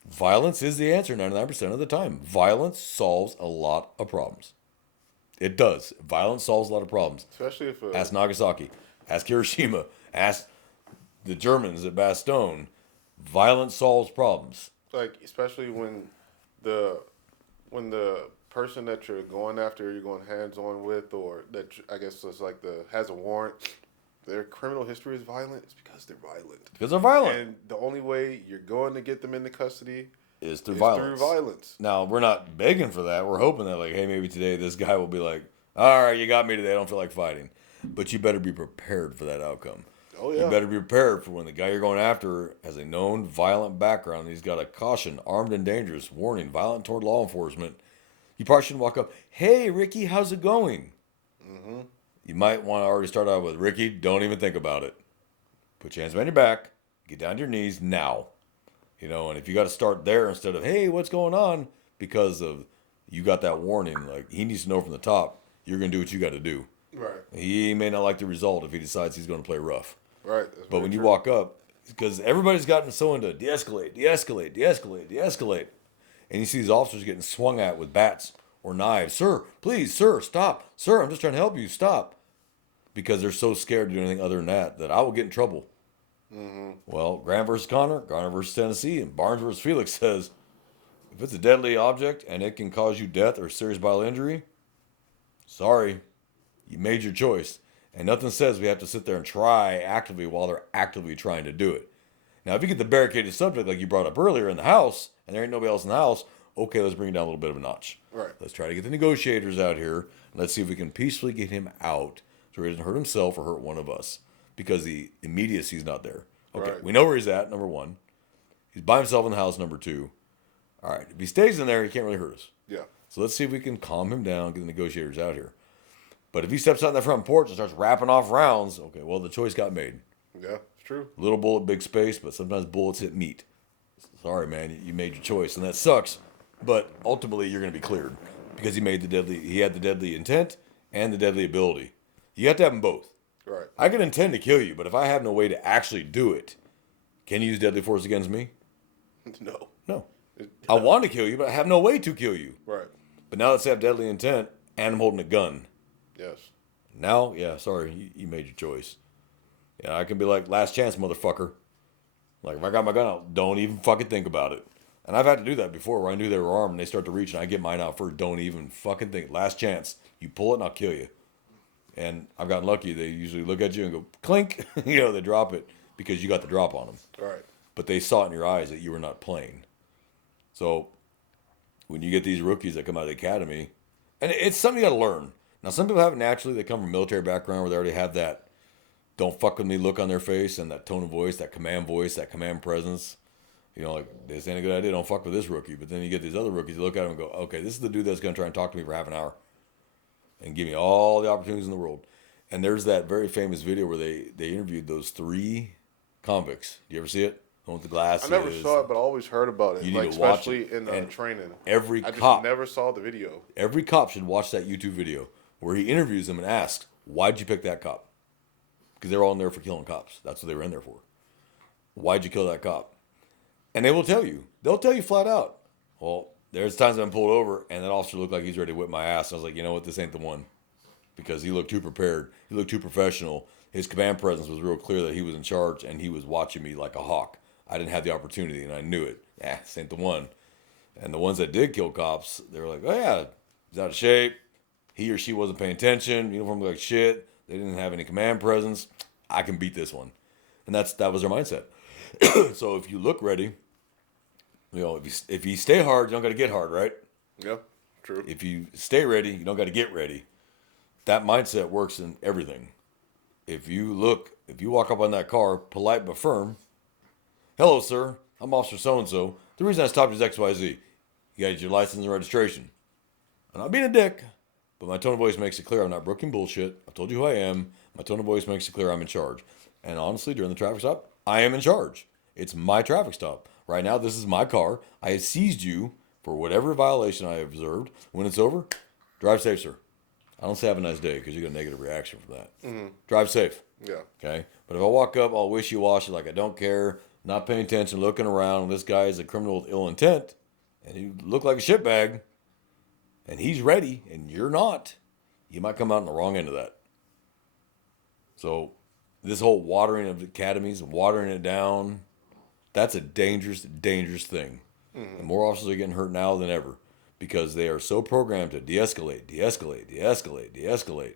violence is the answer 99% of the time. Violence solves a lot of problems. It does. Violence solves a lot of problems. Especially if ask Nagasaki, ask Hiroshima, ask the Germans at Bastogne. Violence solves problems. Like, especially when the person that you're going after, you're going hands on with, or that I guess is like has a warrant, their criminal history is violent. It's because they're violent. Because they're violent. And the only way you're going to get them into custody is through violence. Now, we're not begging for that. We're hoping that, like, hey, maybe today this guy will be like, all right, you got me today. I don't feel like fighting. But you better be prepared for that outcome. Oh, yeah. You better be prepared for when the guy you're going after has a known violent background. And he's got a caution, armed and dangerous, warning, violent toward law enforcement. You probably shouldn't walk up, hey, Ricky, how's it going? Mm-hmm. You might want to already start out with, Ricky, don't even think about it. Put your hands behind your back. Get down to your knees now. And if you got to start there instead of, hey, what's going on? Because of you got that warning, like he needs to know from the top, you're going to do what you got to do. Right. He may not like the result if he decides he's going to play rough. Right. But when you walk up, because everybody's gotten so into de-escalate, de-escalate, de-escalate, de-escalate. And you see these officers getting swung at with bats or knives. Sir, please, sir, stop. Sir, I'm just trying to help you. Stop. Because they're so scared to do anything other than that I will get in trouble. Mm-hmm. Well, Graham versus Connor, Garner versus Tennessee, and Barnes versus Felix says, if it's a deadly object and it can cause you death or serious bodily injury, sorry, you made your choice. And nothing says we have to sit there and try actively while they're actively trying to do it. Now, if you get the barricaded subject like you brought up earlier in the house, and there ain't nobody else in the house, okay, let's bring it down a little bit of a notch. Right. Let's try to get the negotiators out here. And let's see if we can peacefully get him out so he doesn't hurt himself or hurt one of us. because the immediacy is not there. Okay, Right. we know where he's at, number one. He's by himself in the house, number two. All right, if he stays in there, he can't really hurt us. Yeah. So let's see if we can calm him down, get the negotiators out here. But if he steps out on the front porch and starts rapping off rounds, okay, well, the choice got made. Yeah, it's true. Little bullet, big space, but sometimes bullets hit meat. Sorry, man, you made your choice, and that sucks. But ultimately, you're going to be cleared because he had the deadly intent and the deadly ability. You have to have them both. Right. I can intend to kill you, but if I have no way to actually do it, can you use deadly force against me? No. No. I want to kill you, but I have no way to kill you. Right. But now let's have deadly intent, and I'm holding a gun. Yes. Now, yeah, sorry, you made your choice. Yeah, I can be like, last chance, motherfucker. Like, if I got my gun out, don't even fucking think about it. And I've had to do that before where I knew they were armed and they start to reach and I get mine out first. Don't even fucking think. Last chance. You pull it and I'll kill you. And I've gotten lucky. They usually look at you and go, clink. They drop it because you got the drop on them. Right. But they saw it in your eyes that you were not playing. So when you get these rookies that come out of the academy, and it's something you got to learn. Now, some people have it naturally. They come from a military background where they already have that don't fuck with me look on their face and that tone of voice, that command presence. Like, this ain't a good idea. Don't fuck with this rookie. But then you get these other rookies, you look at them and go, okay, this is the dude that's going to try and talk to me for half an hour and give me all the opportunities in the world. And there's that very famous video where they interviewed those 3 convicts. Do you ever see it? The one with the glasses. I never saw it, but I always heard about it. You need to watch especially it. in And training. every I just cop- never saw the video. Every cop should watch that YouTube video where he interviews them and asks, why'd you pick that cop? Because they're all in there for killing cops. That's what they were in there for. Why'd you kill that cop? And they will tell you. They'll tell you flat out. Well, there's times I'm pulled over and that officer looked like he's ready to whip my ass. And I was like, you know what? This ain't the one. Because he looked too prepared. He looked too professional. His command presence was real clear that he was in charge and he was watching me like a hawk. I didn't have the opportunity and I knew it. This ain't the one. And the ones that did kill cops, they were like, oh yeah, he's out of shape. He or she wasn't paying attention. Uniform looked like shit. They didn't have any command presence. I can beat this one. And that was their mindset. So if you look ready, if you stay hard, you don't got to get hard, right? Yeah, true. If you stay ready, you don't got to get ready. That mindset works in everything. If you walk up on that car, polite but firm, hello, sir, I'm Officer So-and-so. The reason I stopped you is XYZ. You got your license and registration. I'm not being a dick, but my tone of voice makes it clear I'm not broken bullshit. I've told you who I am. My tone of voice makes it clear I'm in charge. And honestly, during the traffic stop, I am in charge. It's my traffic stop. Right now, this is my car. I have seized you for whatever violation I have observed. When it's over, drive safe, sir. I don't say have a nice day because you get a negative reaction from that. Mm-hmm. Drive safe. Yeah. Okay? But if I walk up all wishy-washy, like I don't care, not paying attention, looking around, and this guy is a criminal with ill intent, and you look like a shitbag, and he's ready, and you're not, you might come out on the wrong end of that. So this whole watering of academies and watering it down, that's a dangerous, dangerous thing. Mm-hmm. And more officers are getting hurt now than ever because they are so programmed to de-escalate, de-escalate, de-escalate, de-escalate.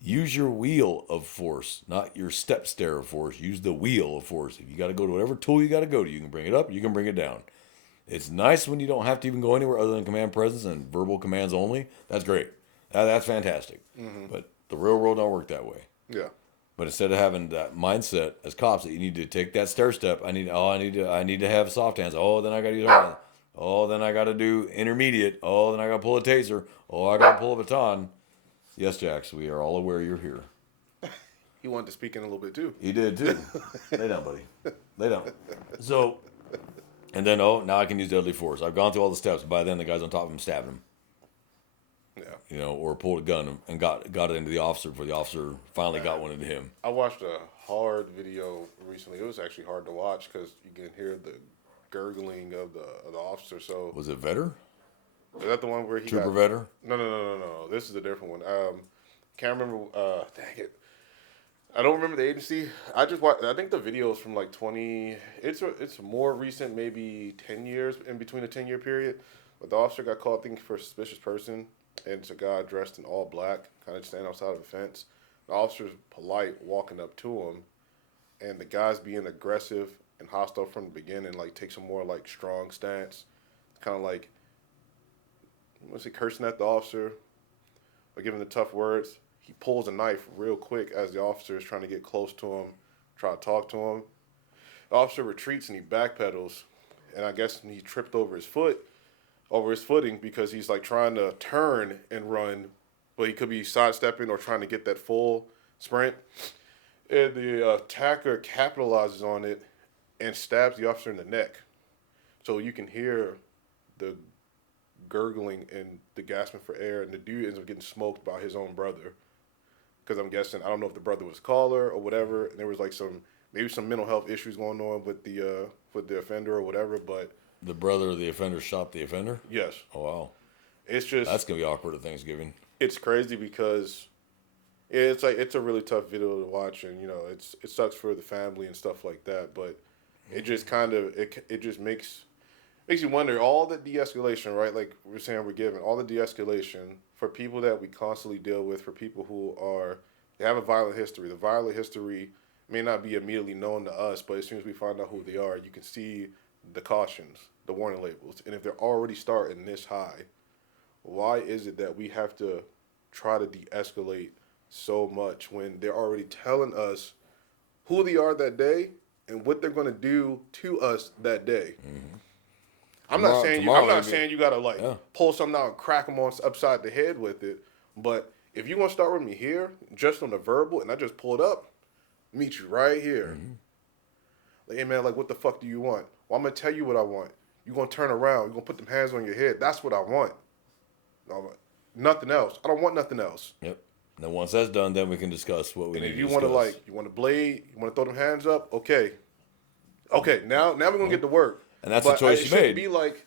Use your wheel of force, not your step stair of force. Use the wheel of force. If you got to go to whatever tool you got to go to, you can bring it up, you can bring it down. It's nice when you don't have to even go anywhere other than command presence and verbal commands only. That's great. That's fantastic. Mm-hmm. But the real world don't work that way. Yeah. But instead of having that mindset as cops that you need to take that stair step, I need to have soft hands. Oh, then I got to use hard hands. Oh, then I got to do intermediate. Oh, then I got to pull a taser. Oh, I got to pull a baton. Yes, Jax, we are all aware you're here. He wanted to speak in a little bit too. He did too. Lay down, buddy. Lay down. So, and then now I can use deadly force. I've gone through all the steps. By then, the guy's on top of him stabbing him. Yeah. Or pulled a gun and got it into the officer before the officer finally got one into him. I watched a hard video recently. It was actually hard to watch because you can hear the gurgling of the officer. So Was it Vetter? is that the one where he Trooper got? Vetter? No. This is a different one. Can't remember. Dang it. I don't remember the agency. I just watched. I think the video is from like 20. It's more recent, maybe 10 years in between a 10-year period. But the officer got called, I think, for a suspicious person, and it's a guy dressed in all black, kind of standing outside of a fence. The officer's polite, walking up to him, and the guy's being aggressive and hostile from the beginning. Like takes a more like strong stance, kind of like, cursing at the officer or giving the tough words. he pulls a knife real quick as the officer is trying to get close to him, try to talk to him. The officer retreats and he backpedals, and I guess he tripped over his footing because he's like trying to turn and run, but he could be sidestepping or trying to get that full sprint. And the attacker capitalizes on it and stabs the officer in the neck. So you can hear the gurgling and the gasping for air, and the dude ends up getting smoked by his own brother. Because I'm guessing, I don't know if the brother was a caller or whatever, and there was like maybe some mental health issues going on with the offender or whatever, but... The brother of the offender shot the offender? Yes. Oh, wow. It's just... That's going to be awkward at Thanksgiving. It's crazy because it's a really tough video to watch, and, you know, it sucks for the family and stuff like that, but it just kind of, it just makes you wonder, all the de-escalation, right, like we're saying we're giving, all the de-escalation for people that we constantly deal with, for people who they have a violent history. The violent history may not be immediately known to us, but as soon as we find out who they are, you can see the cautions, the warning labels. And if they're already starting this high, why is it that we have to try to de-escalate so much when they're already telling us who they are that day and what they're going to do to us that day? Mm-hmm. I'm not saying you gotta pull something out and crack them upside the head with it, but if you want to start with me here, just on the verbal, and I just pull it up, meet you right here. Mm-hmm. Like, hey man, like what the fuck do you want? Well, I'm gonna tell you what I want. You gonna turn around? You gonna put them hands on your head? That's what I want. No, nothing else. I don't want nothing else. Yep. Now once that's done, then we can discuss what we need to discuss. And if you want to blade, you want to throw them hands up, okay. Now we're gonna get to work. And that's the choice you made. It shouldn't be like,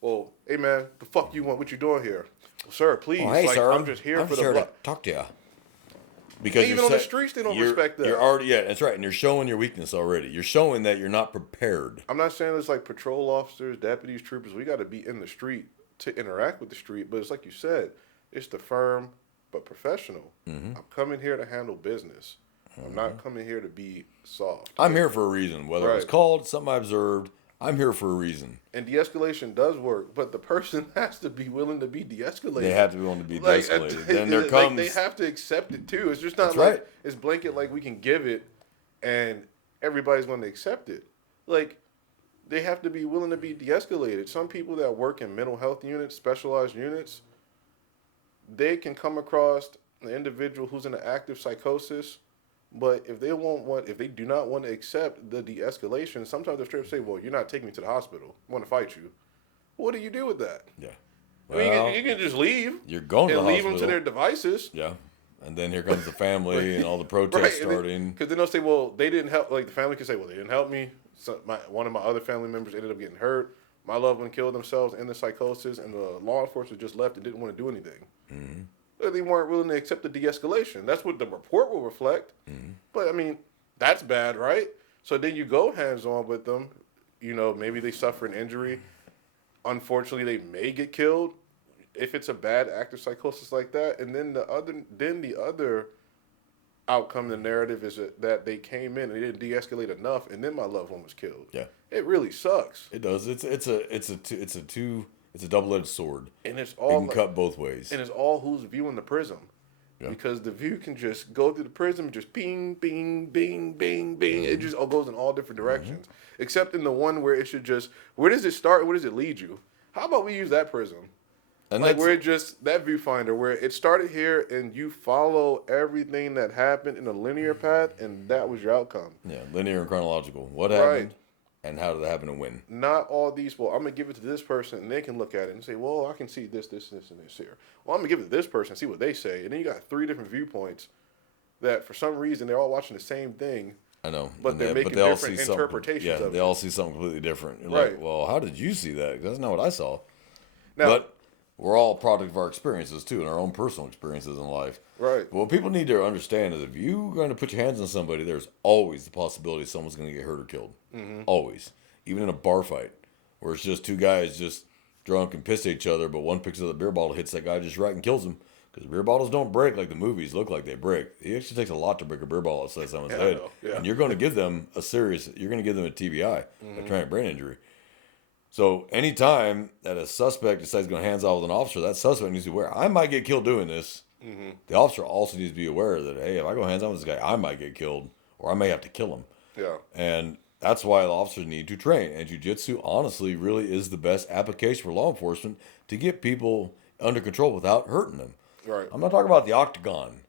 well, hey man, the fuck you want? What you doing here? Well, sir, please. Oh, hey, like, sir. I'm just here for the to talk to you. Because even on the streets, they don't respect that. You're already, yeah, that's right. And you're showing your weakness already. You're showing that you're not prepared. I'm not saying it's like patrol officers, deputies, troopers. We got to be in the street to interact with the street. But it's like you said, it's the firm but professional. Mm-hmm. I'm coming here to handle business. I'm not coming here to be soft. I'm here for a reason. Whether it was called, something I observed, I'm here for a reason. And de-escalation does work, but the person has to be willing to be de-escalated. They have to be willing to be de-escalated. Then there comes... they have to accept it, too. It's just not it's blanket like we can give it and everybody's going to accept it. Like, they have to be willing to be de-escalated. Some people that work in mental health units, specialized units, they can come across an individual who's in an active psychosis. But if they do not want to accept the de-escalation, sometimes they're straight up say, well, you're not taking me to the hospital. I want to fight you. What do you do with that? Yeah. Well, I mean, you can just leave. You're going to the hospital. And leave them to their devices. Yeah. And then here comes the family and all the protests starting. Because then they'll say, well, they didn't help. Like, the family can say, well, they didn't help me. So one of my other family members ended up getting hurt. My loved one killed themselves in the psychosis, and the law enforcement just left and didn't want to do anything. Mm-hmm. They weren't willing to accept the de-escalation. That's what the report will reflect. Mm-hmm. But, I mean, that's bad, right? So then you go hands-on with them. You know, maybe they suffer an injury. Unfortunately, they may get killed if it's a bad active psychosis like that. And then the other outcome in the narrative is that they came in and they didn't de-escalate enough, and then my loved one was killed. Yeah. It really sucks. It does. It's a double-edged sword. And it's all cut both ways. And it's all who's viewing the prism. Yeah. Because the view can just go through the prism and just bing, bing, bing, bing, bing. Mm-hmm. It just all goes in all different directions. Mm-hmm. Except in the one where it should just, where does it start? Where does it lead you? How about we use that prism? And like where it just, that viewfinder, where it started here and you follow everything that happened in a linear path, and that was your outcome. Yeah, linear and chronological. What happened? And how did that happen and when? Not all these, well, I'm going to give it to this person, and they can look at it and say, well, I can see this, and this here. Well, I'm going to give it to this person and see what they say. And then you got 3 different viewpoints that, for some reason, they're all watching the same thing. I know. But they're making different interpretations of it. Yeah, they all see something completely different. You're like, well, how did you see that? 'Cause that's not what I saw. Now, but we're all a product of our experiences, too, and our own personal experiences in life. Right. But what people need to understand is if you're going to put your hands on somebody, there's always the possibility someone's going to get hurt or killed. Mm-hmm. Always. Even in a bar fight, where it's just 2 guys just drunk and pissed at each other, but one picks up the beer bottle, hits that guy just right and kills him. Because beer bottles don't break like the movies look like they break. It actually takes a lot to break a beer bottle outside someone's head. Yeah. And you're going to give them a TBI, a traumatic brain injury. So anytime that a suspect decides to go hands off with an officer, that suspect needs to be aware, I might get killed doing this. The officer also needs to be aware that, hey, if I go hands on with this guy, I might get killed or I may have to kill him. Yeah. And that's why the officers need to train. And jiu-jitsu, honestly, really is the best application for law enforcement to get people under control without hurting them. Right. I'm not talking about the octagon.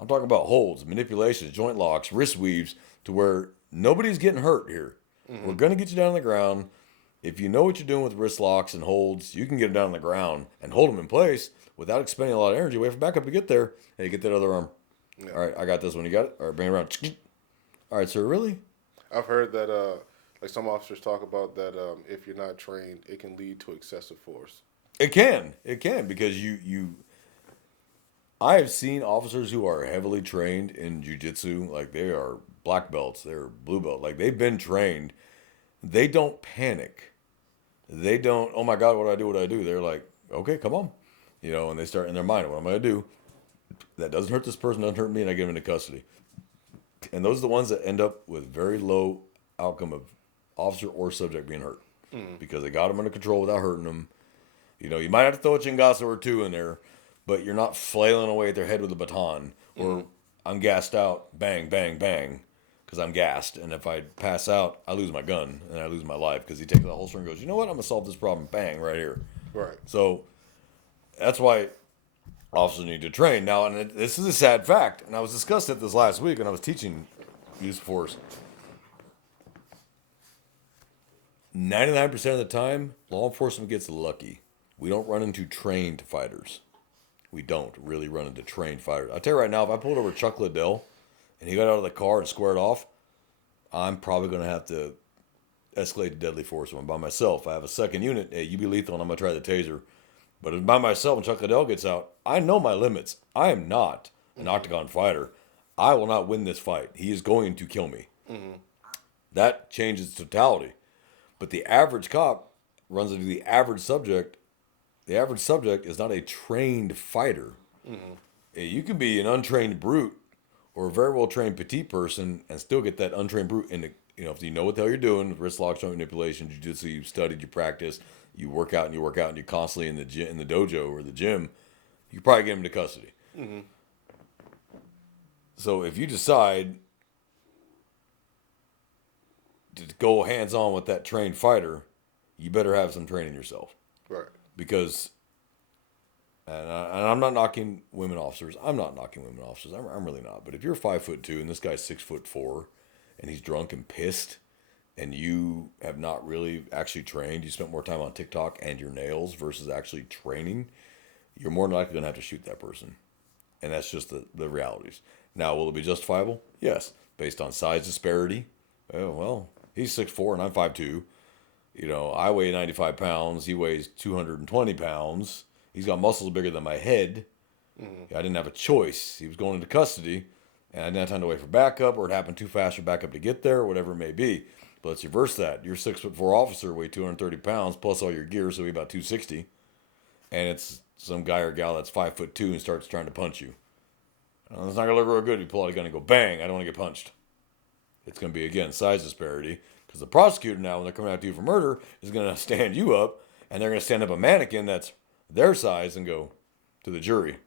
I'm talking about holds, manipulations, joint locks, wrist weaves, to where nobody's getting hurt here. We're going to get you down on the ground. If you know what you're doing with wrist locks and holds, you can get them down on the ground and hold them in place without expending a lot of energy. Wait for backup to get there. Hey, get that other arm. Yeah. All right, I got this one. You got it? All right, bring it around. All right, sir, really? I've heard that like some officers talk about that if you're not trained, it can lead to excessive force. It can, because I have seen officers who are heavily trained in jiu-jitsu, like they are black belts, they're blue belt, like they've been trained. They don't panic. They don't, oh my God, what do I do? They're like, okay, come on. And they start in their mind, what am I going to do? That doesn't hurt this person, doesn't hurt me, and I get them into custody. And those are the ones that end up with very low outcome of officer or subject being hurt. Because they got them under control without hurting them. You might have to throw a chingazo or two in there, but you're not flailing away at their head with a baton. Or I'm gassed out, bang, bang, bang, because I'm gassed. And if I pass out, I lose my gun and I lose my life, because he takes the holster and goes, you know what, I'm going to solve this problem, bang, right here. Right. So that's why officers need to train. Now, and this is a sad fact, and I was discussing it this last week when I was teaching use of force. 99% of the time, law enforcement gets lucky. We don't run into trained fighters. We don't really run into trained fighters. I'll tell you right now, if I pulled over Chuck Liddell and he got out of the car and squared off, I'm probably going to have to escalate to deadly force when I'm by myself. I have a second unit. Hey, you be lethal and I'm going to try the taser. But if by myself and Chuck Liddell gets out, I know my limits. I am not an octagon fighter. I will not win this fight. He is going to kill me. That changes totality. But the average cop runs into the average subject. The average subject is not a trained fighter. You can be an untrained brute or a very well trained petite person and still get that untrained brute in the, if you know what the hell you're doing, wrist locks, joint manipulation, jiu-jitsu, you've studied, you practice, you work out and you're constantly in the gym, in the dojo or the gym, you probably get him into custody. So if you decide to go hands-on with that trained fighter, you better have some training yourself. Right. Because, and I'm not knocking women officers. I'm really not. But if you're 5'2" and this guy's 6'4", and he's drunk and pissed, and you have not really actually trained, you spent more time on TikTok and your nails versus actually training, you're more than likely going to have to shoot that person. And that's just the realities. Now, will it be justifiable? Yes. Based on size disparity. Oh, well, he's 6'4" and I'm 5'2". I weigh 95 pounds. He weighs 220 pounds. He's got muscles bigger than my head. I didn't have a choice. He was going into custody, and I didn't have time to wait for backup, or it happened too fast for backup to get there, or whatever it may be. But let's reverse that. Your 6'4" officer weigh 230 pounds plus all your gear, so weigh about 260. And it's some guy or gal that's 5'2" and starts trying to punch you. It's not going to look real good if you pull out a gun and go, bang, I don't want to get punched. It's going to be, again, size disparity. Because the prosecutor now, when they're coming after you for murder, is going to stand you up, and they're going to stand up a mannequin that's their size and go to the jury.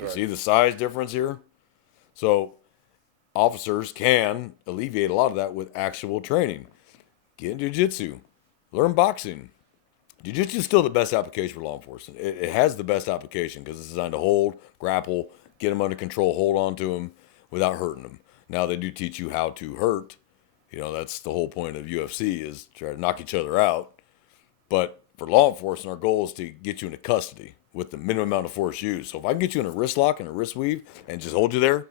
You see the size difference here? So officers can alleviate a lot of that with actual training. Get in jiu-jitsu. Learn boxing. Jiu-jitsu is still the best application for law enforcement. It has the best application because it's designed to hold, grapple, get them under control, hold on to them without hurting them. Now they do teach you how to hurt. That's the whole point of UFC, is try to knock each other out. But for law enforcement, our goal is to get you into custody with the minimum amount of force used. So if I can get you in a wrist lock and a wrist weave and just hold you there,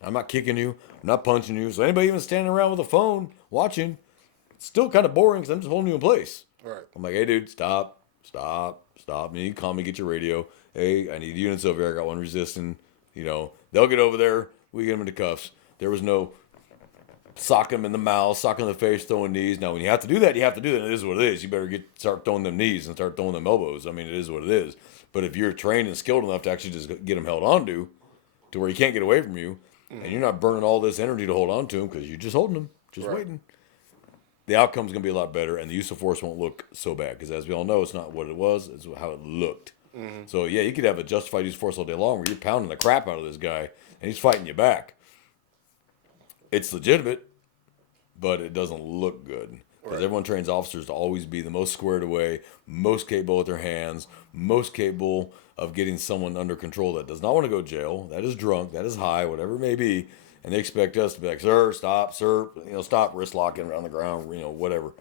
I'm not kicking you, I'm not punching you. So anybody even standing around with a phone watching, it's still kind of boring because I'm just holding you in place. Right. I'm like, hey, dude, stop. And you call me, get your radio. Hey, I need units over here. I got one resisting. They'll get over there. We get them into cuffs. There was no sock him in the mouth, sock him in the face, throwing knees. Now, when you have to do that, you have to do that. It is what it is. You better start throwing them knees and start throwing them elbows. It is what it is. But if you're trained and skilled enough to actually just get them held on to where he can't get away from you, and you're not burning all this energy to hold on to him because you're just holding him, just waiting, the outcome's going to be a lot better, and the use of force won't look so bad. Because as we all know, it's not what it was, it's how it looked. So yeah, you could have a justified use of force all day long where you're pounding the crap out of this guy and he's fighting you back. It's legitimate, but it doesn't look good. Because everyone trains officers to always be the most squared away, most capable with their hands, most capable of getting someone under control that does not want to go to jail, that is drunk, that is high, whatever it may be. And they expect us to be like, sir, stop, stop, wrist locking around the ground, whatever.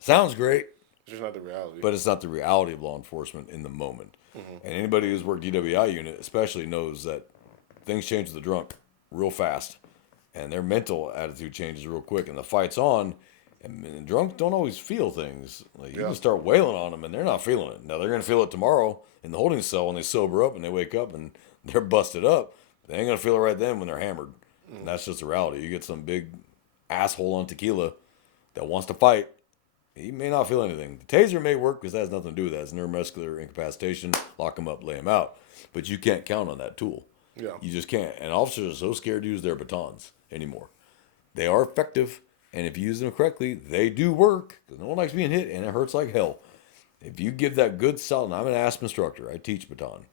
Sounds great. It's just not the reality. But it's not the reality of law enforcement in the moment. And anybody who's worked DWI unit especially knows that things change with the drunk real fast. And their mental attitude changes real quick. And the fight's on. And drunks don't always feel things. Like you can start wailing on them and they're not feeling it. Now they're going to feel it tomorrow in the holding cell when they sober up and they wake up and they're busted up. They ain't going to feel it right then when they're hammered. And that's just the reality. You get some big asshole on tequila that wants to fight. He may not feel anything. The taser may work because that has nothing to do with that. It's neuromuscular incapacitation. Lock him up, lay him out. But you can't count on that tool. Yeah. You just can't. And officers are so scared to use their batons anymore. They are effective. And if you use them correctly, they do work. Because no one likes being hit, and it hurts like hell. If you give that good solid, and I'm an ASP instructor. I teach baton.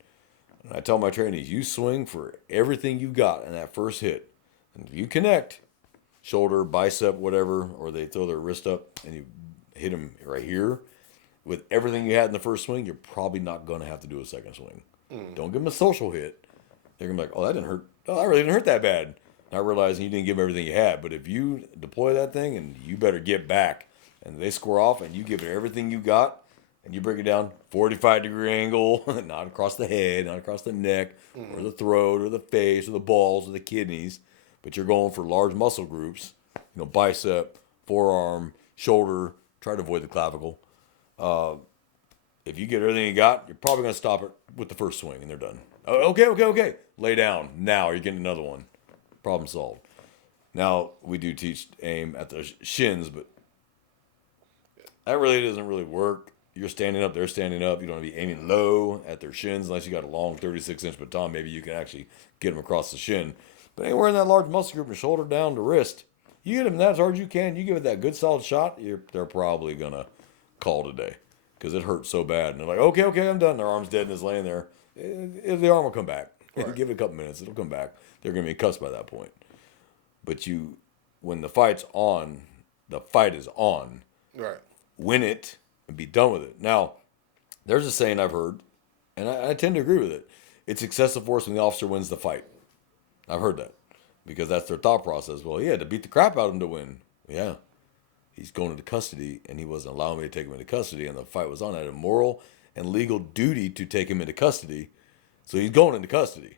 And I tell my trainees, you swing for everything you got in that first hit. And if you connect, shoulder, bicep, whatever, or they throw their wrist up and you hit them right here, with everything you had in the first swing, you're probably not going to have to do a second swing. Don't give them a social hit. They're going to be like, oh, that didn't hurt. Oh, that really didn't hurt that bad. Not realizing you didn't give them everything you had. But if you deploy that thing and you better get back and they score off and you give it everything you got and you break it down 45-degree angle, not across the head, not across the neck or the throat or the face or the balls or the kidneys, but you're going for large muscle groups, bicep, forearm, shoulder, try to avoid the clavicle. If you get everything you got, you're probably going to stop it with the first swing and they're done. Okay. Lay down. Now you're getting another one. Problem solved. Now, we do teach aim at the shins, but that really doesn't really work. You're standing up, they're standing up. You don't want to be aiming low at their shins unless you got a long 36-inch baton. Maybe you can actually get them across the shin. But anywhere in that large muscle group from shoulder down to wrist, you get them that as hard as you can. You give it that good solid shot, they're probably going to call today because it hurts so bad. And they're like, okay, I'm done. Their arm's dead and it's laying there. The arm will come back. Right. Give it a couple minutes. It'll come back. They're going to be cussed by that point. But when the fight's on, the fight is on. Right. Win it and be done with it. Now, there's a saying I've heard, and I tend to agree with it. It's excessive force when the officer wins the fight. I've heard that because that's their thought process. Well, yeah, to beat the crap out of him to win. Yeah. He's going into custody, and he wasn't allowing me to take him into custody, and the fight was on. I had a moral and legal duty to take him into custody, so he's going into custody.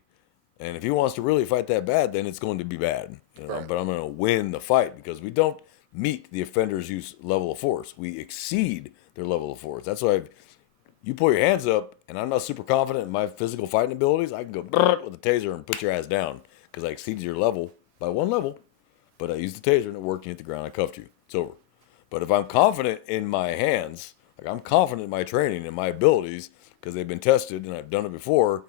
And if he wants to really fight that bad, then it's going to be bad. Right. But I'm going to win the fight because we don't meet the offender's use level of force. We exceed their level of force. That's why you pull your hands up, and I'm not super confident in my physical fighting abilities, I can go with a taser and put your ass down because I exceeded your level by one level. But I used the taser, and it worked, and you hit the ground, I cuffed you. It's over. But if I'm confident in my hands, like I'm confident in my training and my abilities because they've been tested and I've done it before,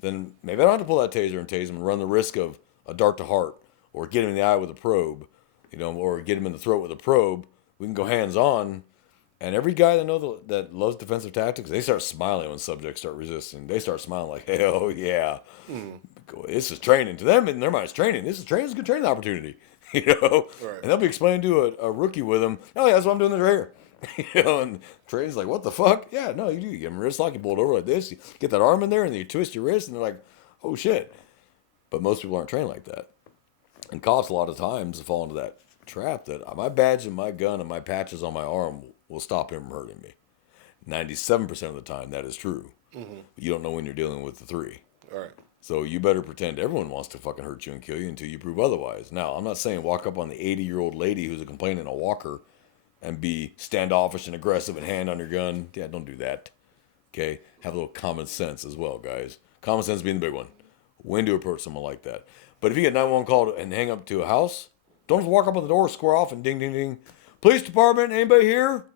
then maybe I don't have to pull that taser and tase him and run the risk of a dart to heart or get him in the eye with a probe, or get him in the throat with a probe. We can go hands on. And every guy that loves defensive tactics, they start smiling when subjects start resisting. They start smiling like, hell yeah. This is training. To them, in their mind, it's training. This is training. It's a good training opportunity. Right. And they'll be explaining to a rookie with them, oh, yeah, that's why I'm doing this right here. And training's like, what the fuck? Yeah, no, you do. You give them a wrist lock, you pull it over like this, you get that arm in there, and then you twist your wrist, and they're like, oh, shit. But most people aren't trained like that. And cops, a lot of times, fall into that trap that my badge and my gun and my patches on my arm will stop him from hurting me. 97% of the time, that is true. Mm-hmm. You don't know when you're dealing with the three. All right. So you better pretend everyone wants to fucking hurt you and kill you until you prove otherwise. Now, I'm not saying walk up on the 80-year-old lady who's a complainant in a walker and be standoffish and aggressive and hand on your gun. Yeah, don't do that. Okay? Have a little common sense as well, guys. Common sense being the big one. When to approach someone like that. But if you get 911 called and hang up to a house, don't just walk up on the door, square off, and ding, ding, ding. Police department, anybody here?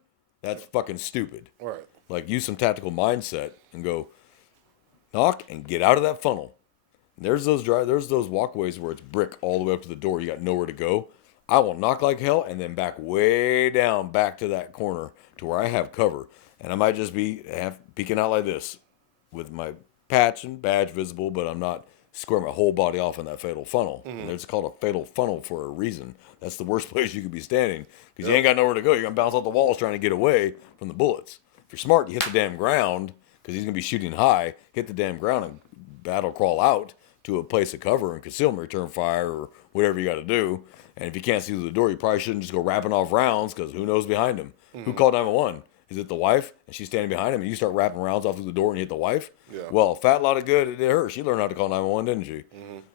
That's fucking stupid. All right. Like, use some tactical mindset and go knock and get out of that funnel. There's those walkways where it's brick all the way up to the door. You got nowhere to go. I will knock like hell and then back way down back to that corner to where I have cover. And I might just be peeking out like this. with my patch and badge visible, but I'm not square my whole body off in that fatal funnel. And it's called a fatal funnel for a reason. That's the worst place you could be standing because you ain't got nowhere to go. You're going to bounce off the walls trying to get away from the bullets. If you're smart, you hit the damn ground because he's going to be shooting high, hit the damn ground and battle crawl out to a place of cover and concealment, return fire, or whatever you got to do. And if you can't see through the door, you probably shouldn't just go wrapping off rounds because who knows behind him? Who called 911? Is it the wife? And she's standing behind him and you start wrapping rounds off through the door and you hit the wife? Yeah. Well, a fat lot of good it did her. She learned how to call 911, didn't she?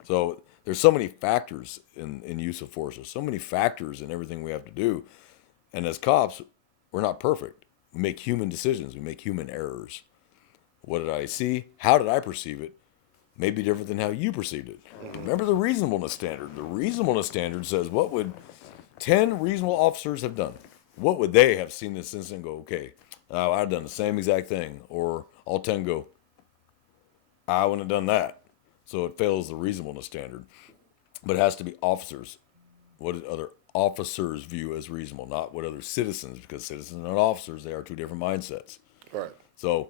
So there's so many factors in use of force. There's so many factors in everything we have to do. And as cops, we're not perfect. We make human decisions. We make human errors. What did I see? How did I perceive it? May be different than how you perceived it. Remember the reasonableness standard. The reasonableness standard says, what would 10 reasonable officers have done? What would they have seen this incident and go, okay, I've done the same exact thing? Or all 10 go, I wouldn't have done that. So it fails the reasonableness standard. But it has to be officers. What did other officers view as reasonable, not what other citizens, because citizens and officers, they are two different mindsets. Right. So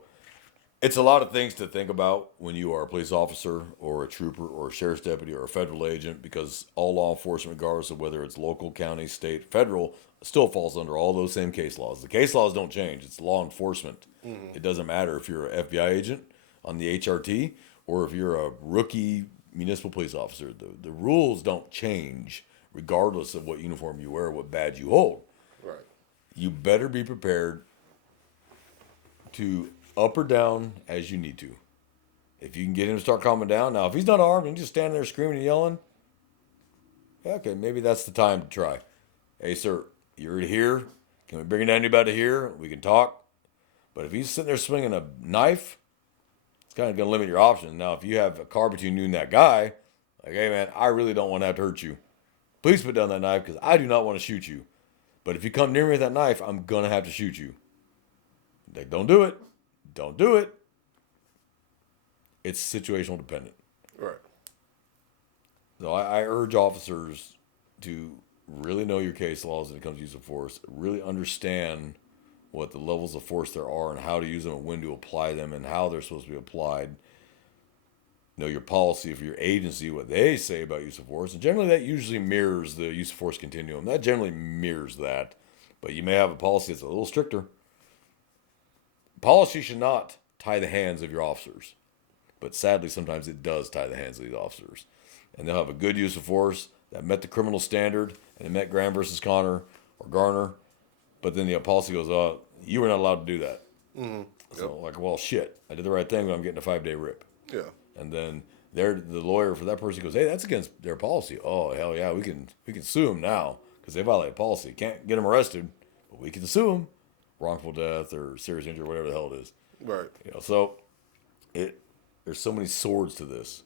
it's a lot of things to think about when you are a police officer or a trooper or a sheriff's deputy or a federal agent, because all law enforcement, regardless of whether it's local, county, state, federal, still falls under all those same case laws. The case laws don't change. It's law enforcement. It doesn't matter if you're an FBI agent on the HRT or if you're a rookie municipal police officer. The rules don't change regardless of what uniform you wear, what badge you hold. Right. You better be prepared to up or down as you need to. If you can get him to start calming down. Now, if he's not armed and he's just standing there screaming and yelling, yeah, okay, maybe that's the time to try. Hey, sir, you're here. Can we bring anybody here? We can talk. But if he's sitting there swinging a knife, it's kind of going to limit your options. Now, if you have a car between you and that guy, like, hey, man, I really don't want to have to hurt you. Please put down that knife because I do not want to shoot you. But if you come near me with that knife, I'm going to have to shoot you. Like, don't do it. Don't do it. It's situational dependent. Right. So I urge officers to really know your case laws when it comes to use of force. Really understand what the levels of force there are and how to use them and when to apply them and how they're supposed to be applied. Know your policy for your agency, what they say about use of force. And generally that usually mirrors the use of force continuum. That generally mirrors that. But you may have a policy that's a little stricter. Policy should not tie the hands of your officers. But sadly, sometimes it does tie the hands of these officers. And they'll have a good use of force that met the criminal standard and it met Graham versus Connor or Garner. But then the policy goes, oh, you were not allowed to do that. So, like, well, shit, I did the right thing, but I'm getting a 5-day rip. Yeah. And then the lawyer for that person goes, hey, that's against their policy. Oh, hell yeah, we can sue them now because they violate policy. Can't get them arrested, but we can sue them. Wrongful death or serious injury, whatever the hell it is. Right. So there's so many swords to this.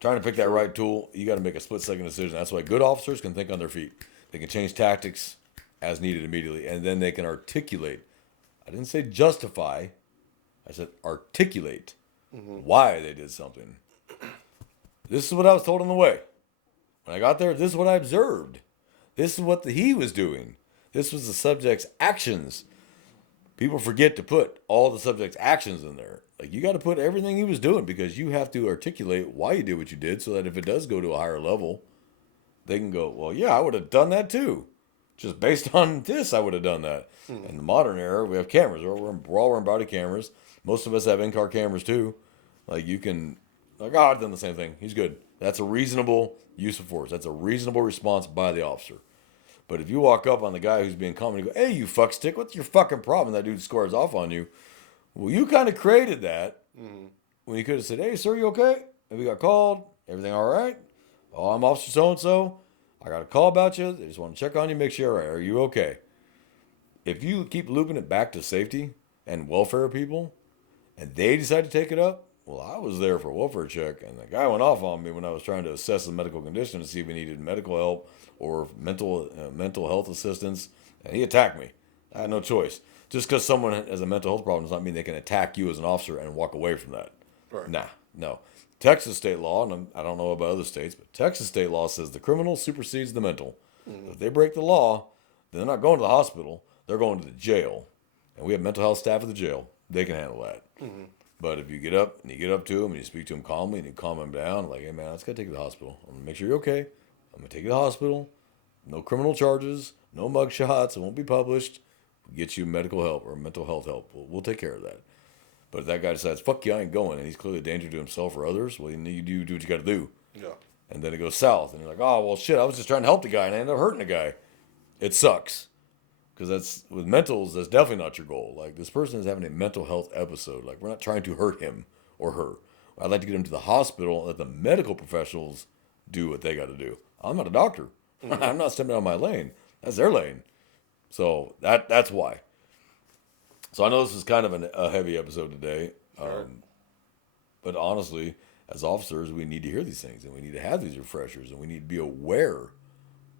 Trying to pick that right tool, you got to make a split-second decision. That's why good officers can think on their feet. They can change tactics as needed immediately, and then they can articulate. I didn't say justify. I said articulate why they did something. This is what I was told on the way. When I got there, this is what I observed. This is what he was doing. This was the subject's actions. People forget to put all the subject's actions in there. Like, you got to put everything he was doing because you have to articulate why you did what you did so that if it does go to a higher level, they can go, well, yeah, I would have done that too. Just based on this, I would have done that. In the modern era, we have cameras. We're all wearing body cameras. Most of us have in-car cameras too. Like, you can, like, oh, I've done the same thing. He's good. That's a reasonable use of force. That's a reasonable response by the officer. But if you walk up on the guy who's being calm and you go, hey, you fuckstick, what's your fucking problem? And that dude scores off on you. Well, you kind of created that when you could have said, hey, sir, you okay? Have you got called? Everything all right? Oh, I'm Officer so-and-so. I got a call about you. They just want to check on you, make sure you're all right. Are you okay? If you keep looping it back to safety and welfare people, and they decide to take it up, well, I was there for a welfare check, and the guy went off on me when I was trying to assess the medical condition to see if he needed medical help or mental health assistance, and he attacked me. I had no choice. Just because someone has a mental health problem does not mean they can attack you as an officer and walk away from that. Right. Nah, no. Texas state law, and I don't know about other states, but Texas state law says the criminal supersedes the mental. If they break the law, then they're not going to the hospital. They're going to the jail. And we have mental health staff at the jail. They can handle that. But if you get up and you get up to him and you speak to him calmly and you calm him down, like, hey man, let's go take you to the hospital. I'm gonna make sure you're okay. I'm gonna take you to the hospital. No criminal charges, no mug shots. It won't be published. We'll get you medical help or mental health help. We'll take care of that. But if that guy decides, fuck you, I ain't going, and he's clearly a danger to himself or others, well, you do what you got to do. Yeah. And then it goes south, and you're like, oh, well, shit, I was just trying to help the guy, and I ended up hurting the guy. It sucks. Because that's, with mentals, that's definitely not your goal. Like, this person is having a mental health episode. Like, we're not trying to hurt him or her. I'd like to get him to the hospital and let the medical professionals do what they got to do. I'm not a doctor. Mm-hmm. I'm not stepping out of my lane. That's their lane. So that's why. So I know this is kind of a heavy episode today. Sure. But honestly, as officers, we need to hear these things, and we need to have these refreshers, and we need to be aware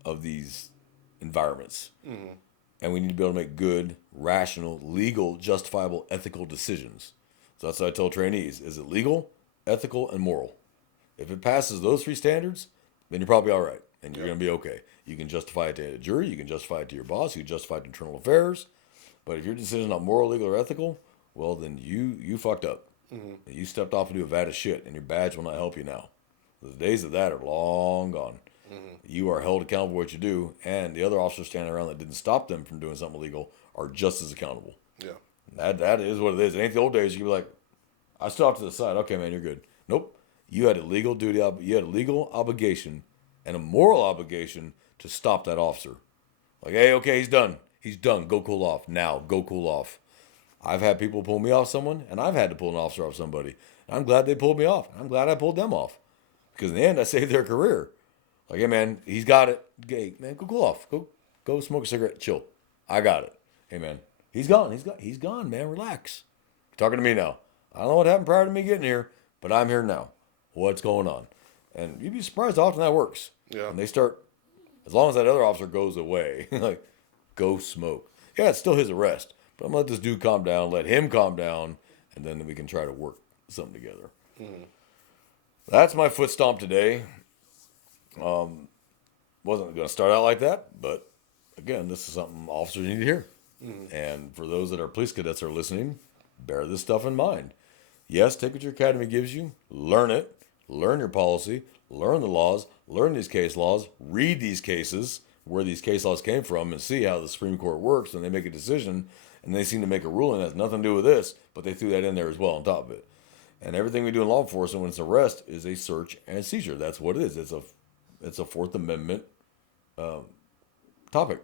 of these environments. Mm-hmm. And we need to be able to make good, rational, legal, justifiable, ethical decisions. So that's what I tell trainees. Is it legal, ethical, and moral? If it passes those three standards, then you're probably all right, and you're going to be okay. You can justify it to a jury. You can justify it to your boss. You can justify it to internal affairs. But if your decision is not moral, legal, or ethical, well, then you fucked up. Mm-hmm. You stepped off into a vat of shit, and your badge will not help you now. The days of that are long gone. Mm-hmm. You are held accountable for what you do, and the other officers standing around that didn't stop them from doing something illegal are just as accountable. Yeah, that is what it is. It ain't the old days. You can be like, I stopped to the side. Okay, man, you're good. Nope. You had a legal duty. You had a legal obligation and a moral obligation to stop that officer. Like, hey, okay, he's done. He's done. Go cool off. Now, go cool off. I've had people pull me off someone, and I've had to pull an officer off somebody. I'm glad they pulled me off. I'm glad I pulled them off. Because in the end, I saved their career. Like, hey, man, he's got it. Hey, man, go cool off. Go smoke a cigarette. Chill. I got it. Hey, man, he's gone. He's gone, man. Relax. You're talking to me now. I don't know what happened prior to me getting here, but I'm here now. What's going on? And you'd be surprised how often that works. Yeah. And they start, as long as that other officer goes away, like, go smoke. Yeah, it's still his arrest. But I'm going to let this dude calm down, let him calm down, and then we can try to work something together. Mm-hmm. That's my foot stomp today. Wasn't going to start out like that, but again, this is something officers need to hear. Mm-hmm. And for those that are police cadets that are listening, bear this stuff in mind. Yes, take what your academy gives you, learn it, learn your policy, learn the laws, learn these case laws, read these cases, where these case laws came from, and see how the Supreme Court works when they make a decision, and they seem to make a ruling that has nothing to do with this, but they threw that in there as well on top of it. And everything we do in law enforcement when it's an arrest is a search and seizure. That's what it is. It's a Fourth Amendment topic.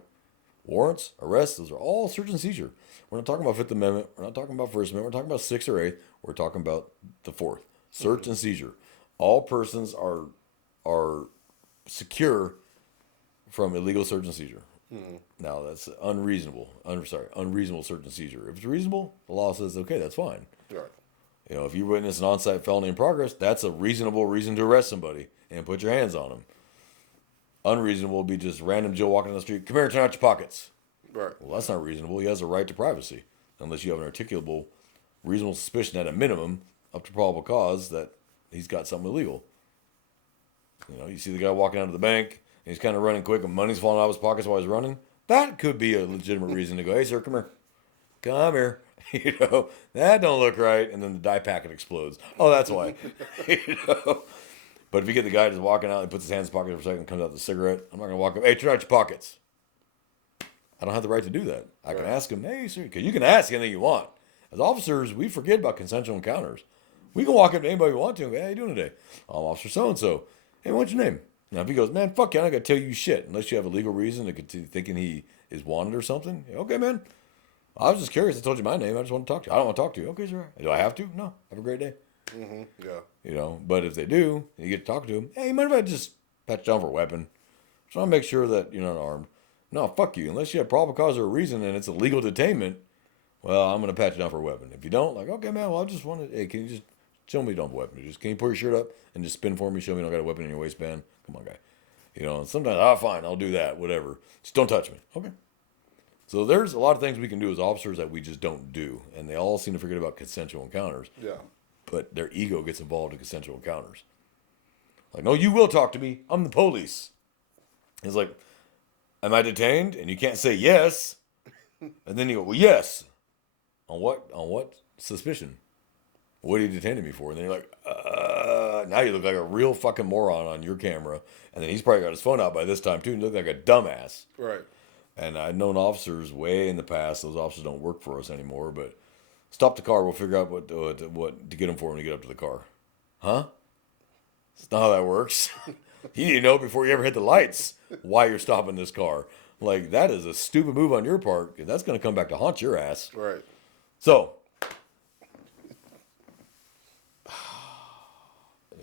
Warrants, arrests, those are all search and seizure. We're not talking about Fifth Amendment. We're not talking about First Amendment. We're talking about Sixth or Eighth. We're talking about the Fourth. Search and seizure. All persons are secure from illegal search and seizure. Mm-hmm. Now, that's unreasonable. Unreasonable search and seizure. If it's reasonable, the law says, okay, that's fine. Right. You know, if you witness an on-site felony in progress, that's a reasonable reason to arrest somebody and put your hands on them. Unreasonable would be just random Joe walking down the street, come here, turn out your pockets. Right. Well, that's not reasonable. He has a right to privacy, unless you have an articulable, reasonable suspicion at a minimum, up to probable cause, that he's got something illegal. You know, you see the guy walking out of the bank, and he's kind of running quick, and money's falling out of his pockets while he's running. That could be a legitimate reason to go, hey, sir, come here. Come here. You know, that don't look right. And then the dye packet explodes. Oh, that's why. You know. But if you get the guy just walking out, he puts his hands in his pocket for a second, comes out with a cigarette, I'm not going to walk up, hey, turn out your pockets. I don't have the right to do that. I can ask him, hey, sir, because you can ask anything you want. As officers, we forget about consensual encounters. We can walk up to anybody we want to and go, hey, how you doing today? I'm Officer so-and-so. Hey, what's your name? Now, if he goes, man, fuck you, I'm not going to tell you shit unless you have a legal reason to continue thinking he is wanted or something. Okay, man. I was just curious. I told you my name. I just want to talk to you. I don't want to talk to you. Okay, sir. Do I have to? No. Have a great day. Mm-hmm. Yeah. You know, but if they do, you get to talk to them. Hey, you mind if I just pat you down for a weapon? Just want to make sure that you're not armed. No, fuck you. Unless you have probable cause or a reason and it's a legal detainment, well, I'm going to pat you down for a weapon. If you don't, like, okay, man, well, I just wanted, hey, can you just show me you don't have a weapon? Can you pull your shirt up and just spin for me? Show me you don't got a weapon in your waistband? Come on, guy. You know, sometimes, fine, I'll do that, whatever. Just don't touch me. Okay. So there's a lot of things we can do as officers that we just don't do. And they all seem to forget about consensual encounters. Yeah. But their ego gets involved in consensual encounters. Like, no, you will talk to me. I'm the police. It's like, am I detained? And you can't say yes. And then you go, well, yes. On what suspicion? What are you detaining me for? And then you're like, now you look like a real fucking moron on your camera. And then he's probably got his phone out by this time too, and you look like a dumbass. Right. And I've known officers way in the past. Those officers don't work for us anymore. But stop the car. We'll figure out what to get them for when you get up to the car. Huh? That's not how that works. You need to know before you ever hit the lights why you're stopping this car. Like, that is a stupid move on your part. 'Cause that's going to come back to haunt your ass. Right. So,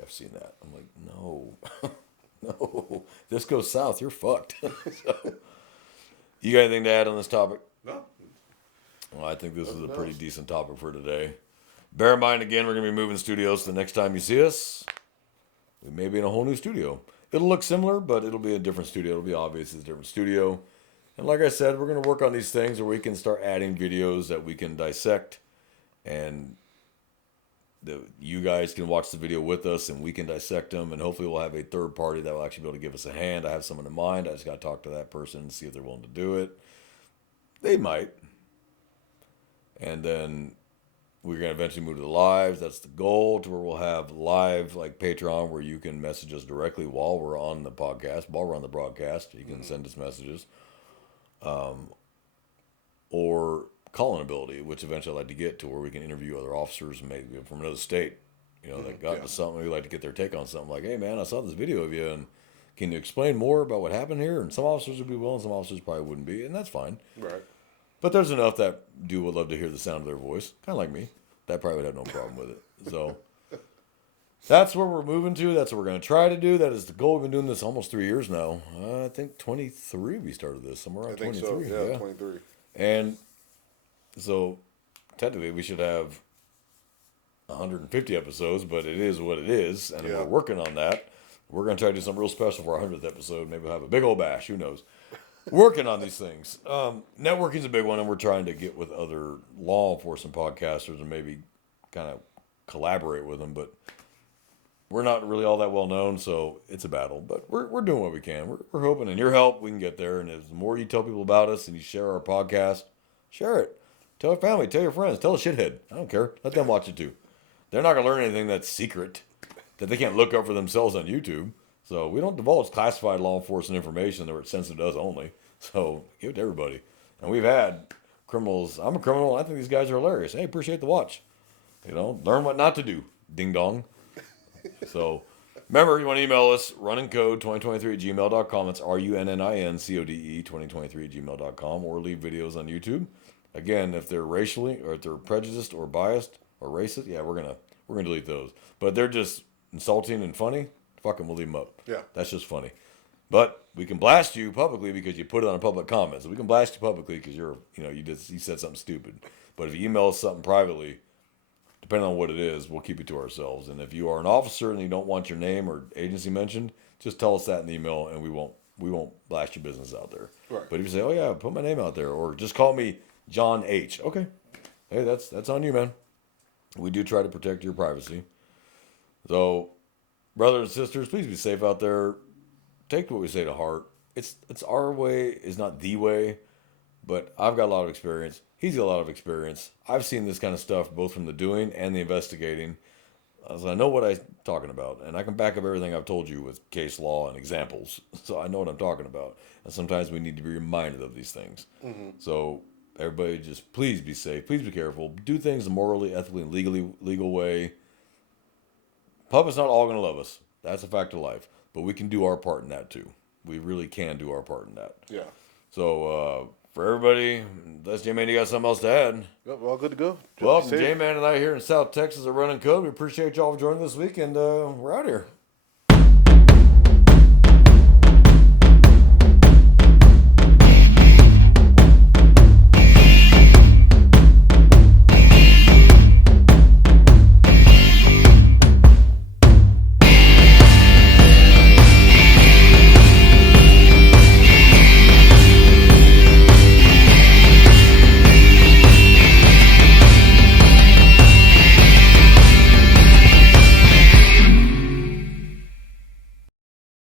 I've seen that. I'm like, no, no. This goes south, you're fucked. So, you got anything to add on this topic? No. Well, I think this is a pretty decent topic for today. Bear in mind, again, we're going to be moving studios. The next time you see us, we may be in a whole new studio. It'll look similar, but it'll be a different studio. It'll be obvious it's a different studio. And like I said, we're going to work on these things where we can start adding videos that we can dissect, and you guys can watch the video with us, and we can dissect them, and hopefully we'll have a third party that will actually be able to give us a hand. I have someone in mind. I just got to talk to that person and see if they're willing to do it. They might. And then we're going to eventually move to the lives. That's the goal, to where we'll have live, like Patreon, where you can message us directly while we're on the podcast, while we're on the broadcast. You can send us messages. Or call-in ability, which eventually I'd like to get to, where we can interview other officers, maybe from another state, that got into something. We'd like to get their take on something, like, hey man, I saw this video of you, and can you explain more about what happened here? And some officers would be willing, some officers probably wouldn't be, and that's fine. Right. But there's enough that would love to hear the sound of their voice, kind of like me. That probably would have no problem with it. So that's where we're moving to. That's what we're going to try to do. That is the goal. We've been doing this almost 3 years now. I think 23 we started this, somewhere around 23. So. Yeah, 23. And so technically we should have 150 episodes, but it is what it is, and we're working on that. We're going to try to do something real special for our 100th episode. Maybe we'll have a big old bash. Who knows? Working on these things. Networking's a big one, and we're trying to get with other law enforcement podcasters and maybe kind of collaborate with them, but we're not really all that well known, so it's a battle. But we're doing what we can. We're hoping, and your help, we can get there. And the more you tell people about us and you share our podcast, share it. Tell your family, tell your friends, tell a shithead. I don't care. Let them watch it too. They're not going to learn anything that's secret, that they can't look up for themselves on YouTube. So we don't divulge classified law enforcement information that we're sensitive to us only. So give it to everybody. And we've had criminals. I'm a criminal. I think these guys are hilarious. Hey, appreciate the watch. Learn what not to do. Ding dong. So remember, you want to email us, runnincode2023@gmail.com. It's RUNNINCODE 2023@gmail.com, or leave videos on YouTube. Again, if they're racially, or if they're prejudiced or biased or racist, we're gonna delete those. But if they're just insulting and funny, fuck them, we'll leave them up. Yeah. That's just funny. But we can blast you publicly because you put it on a public comment. So we can blast you publicly because you said something stupid. But if you email us something privately, depending on what it is, we'll keep it to ourselves. And if you are an officer and you don't want your name or agency mentioned, just tell us that in the email, and we won't blast your business out there. Right. But if you say, oh yeah, put my name out there, or just call me John H. Okay. Hey, that's on you, man. We do try to protect your privacy. So, brothers and sisters, please be safe out there. Take what we say to heart. It's our way, is not the way, but I've got a lot of experience. He's got a lot of experience. I've seen this kind of stuff both from the doing and the investigating. So I know what I'm talking about, and I can back up everything I've told you with case law and examples. So I know what I'm talking about. And sometimes we need to be reminded of these things. Mm-hmm. So everybody, just please be safe. Please be careful. Do things the morally, ethically, and legal way. Public's not all going to love us. That's a fact of life. But we can do our part in that too. We really can do our part in that. Yeah. So for everybody, unless J-Man, you got something else to add? Yep, we're all good to go. Well, J-Man and I here in South Texas are running code. We appreciate y'all for joining this week, and we're out here.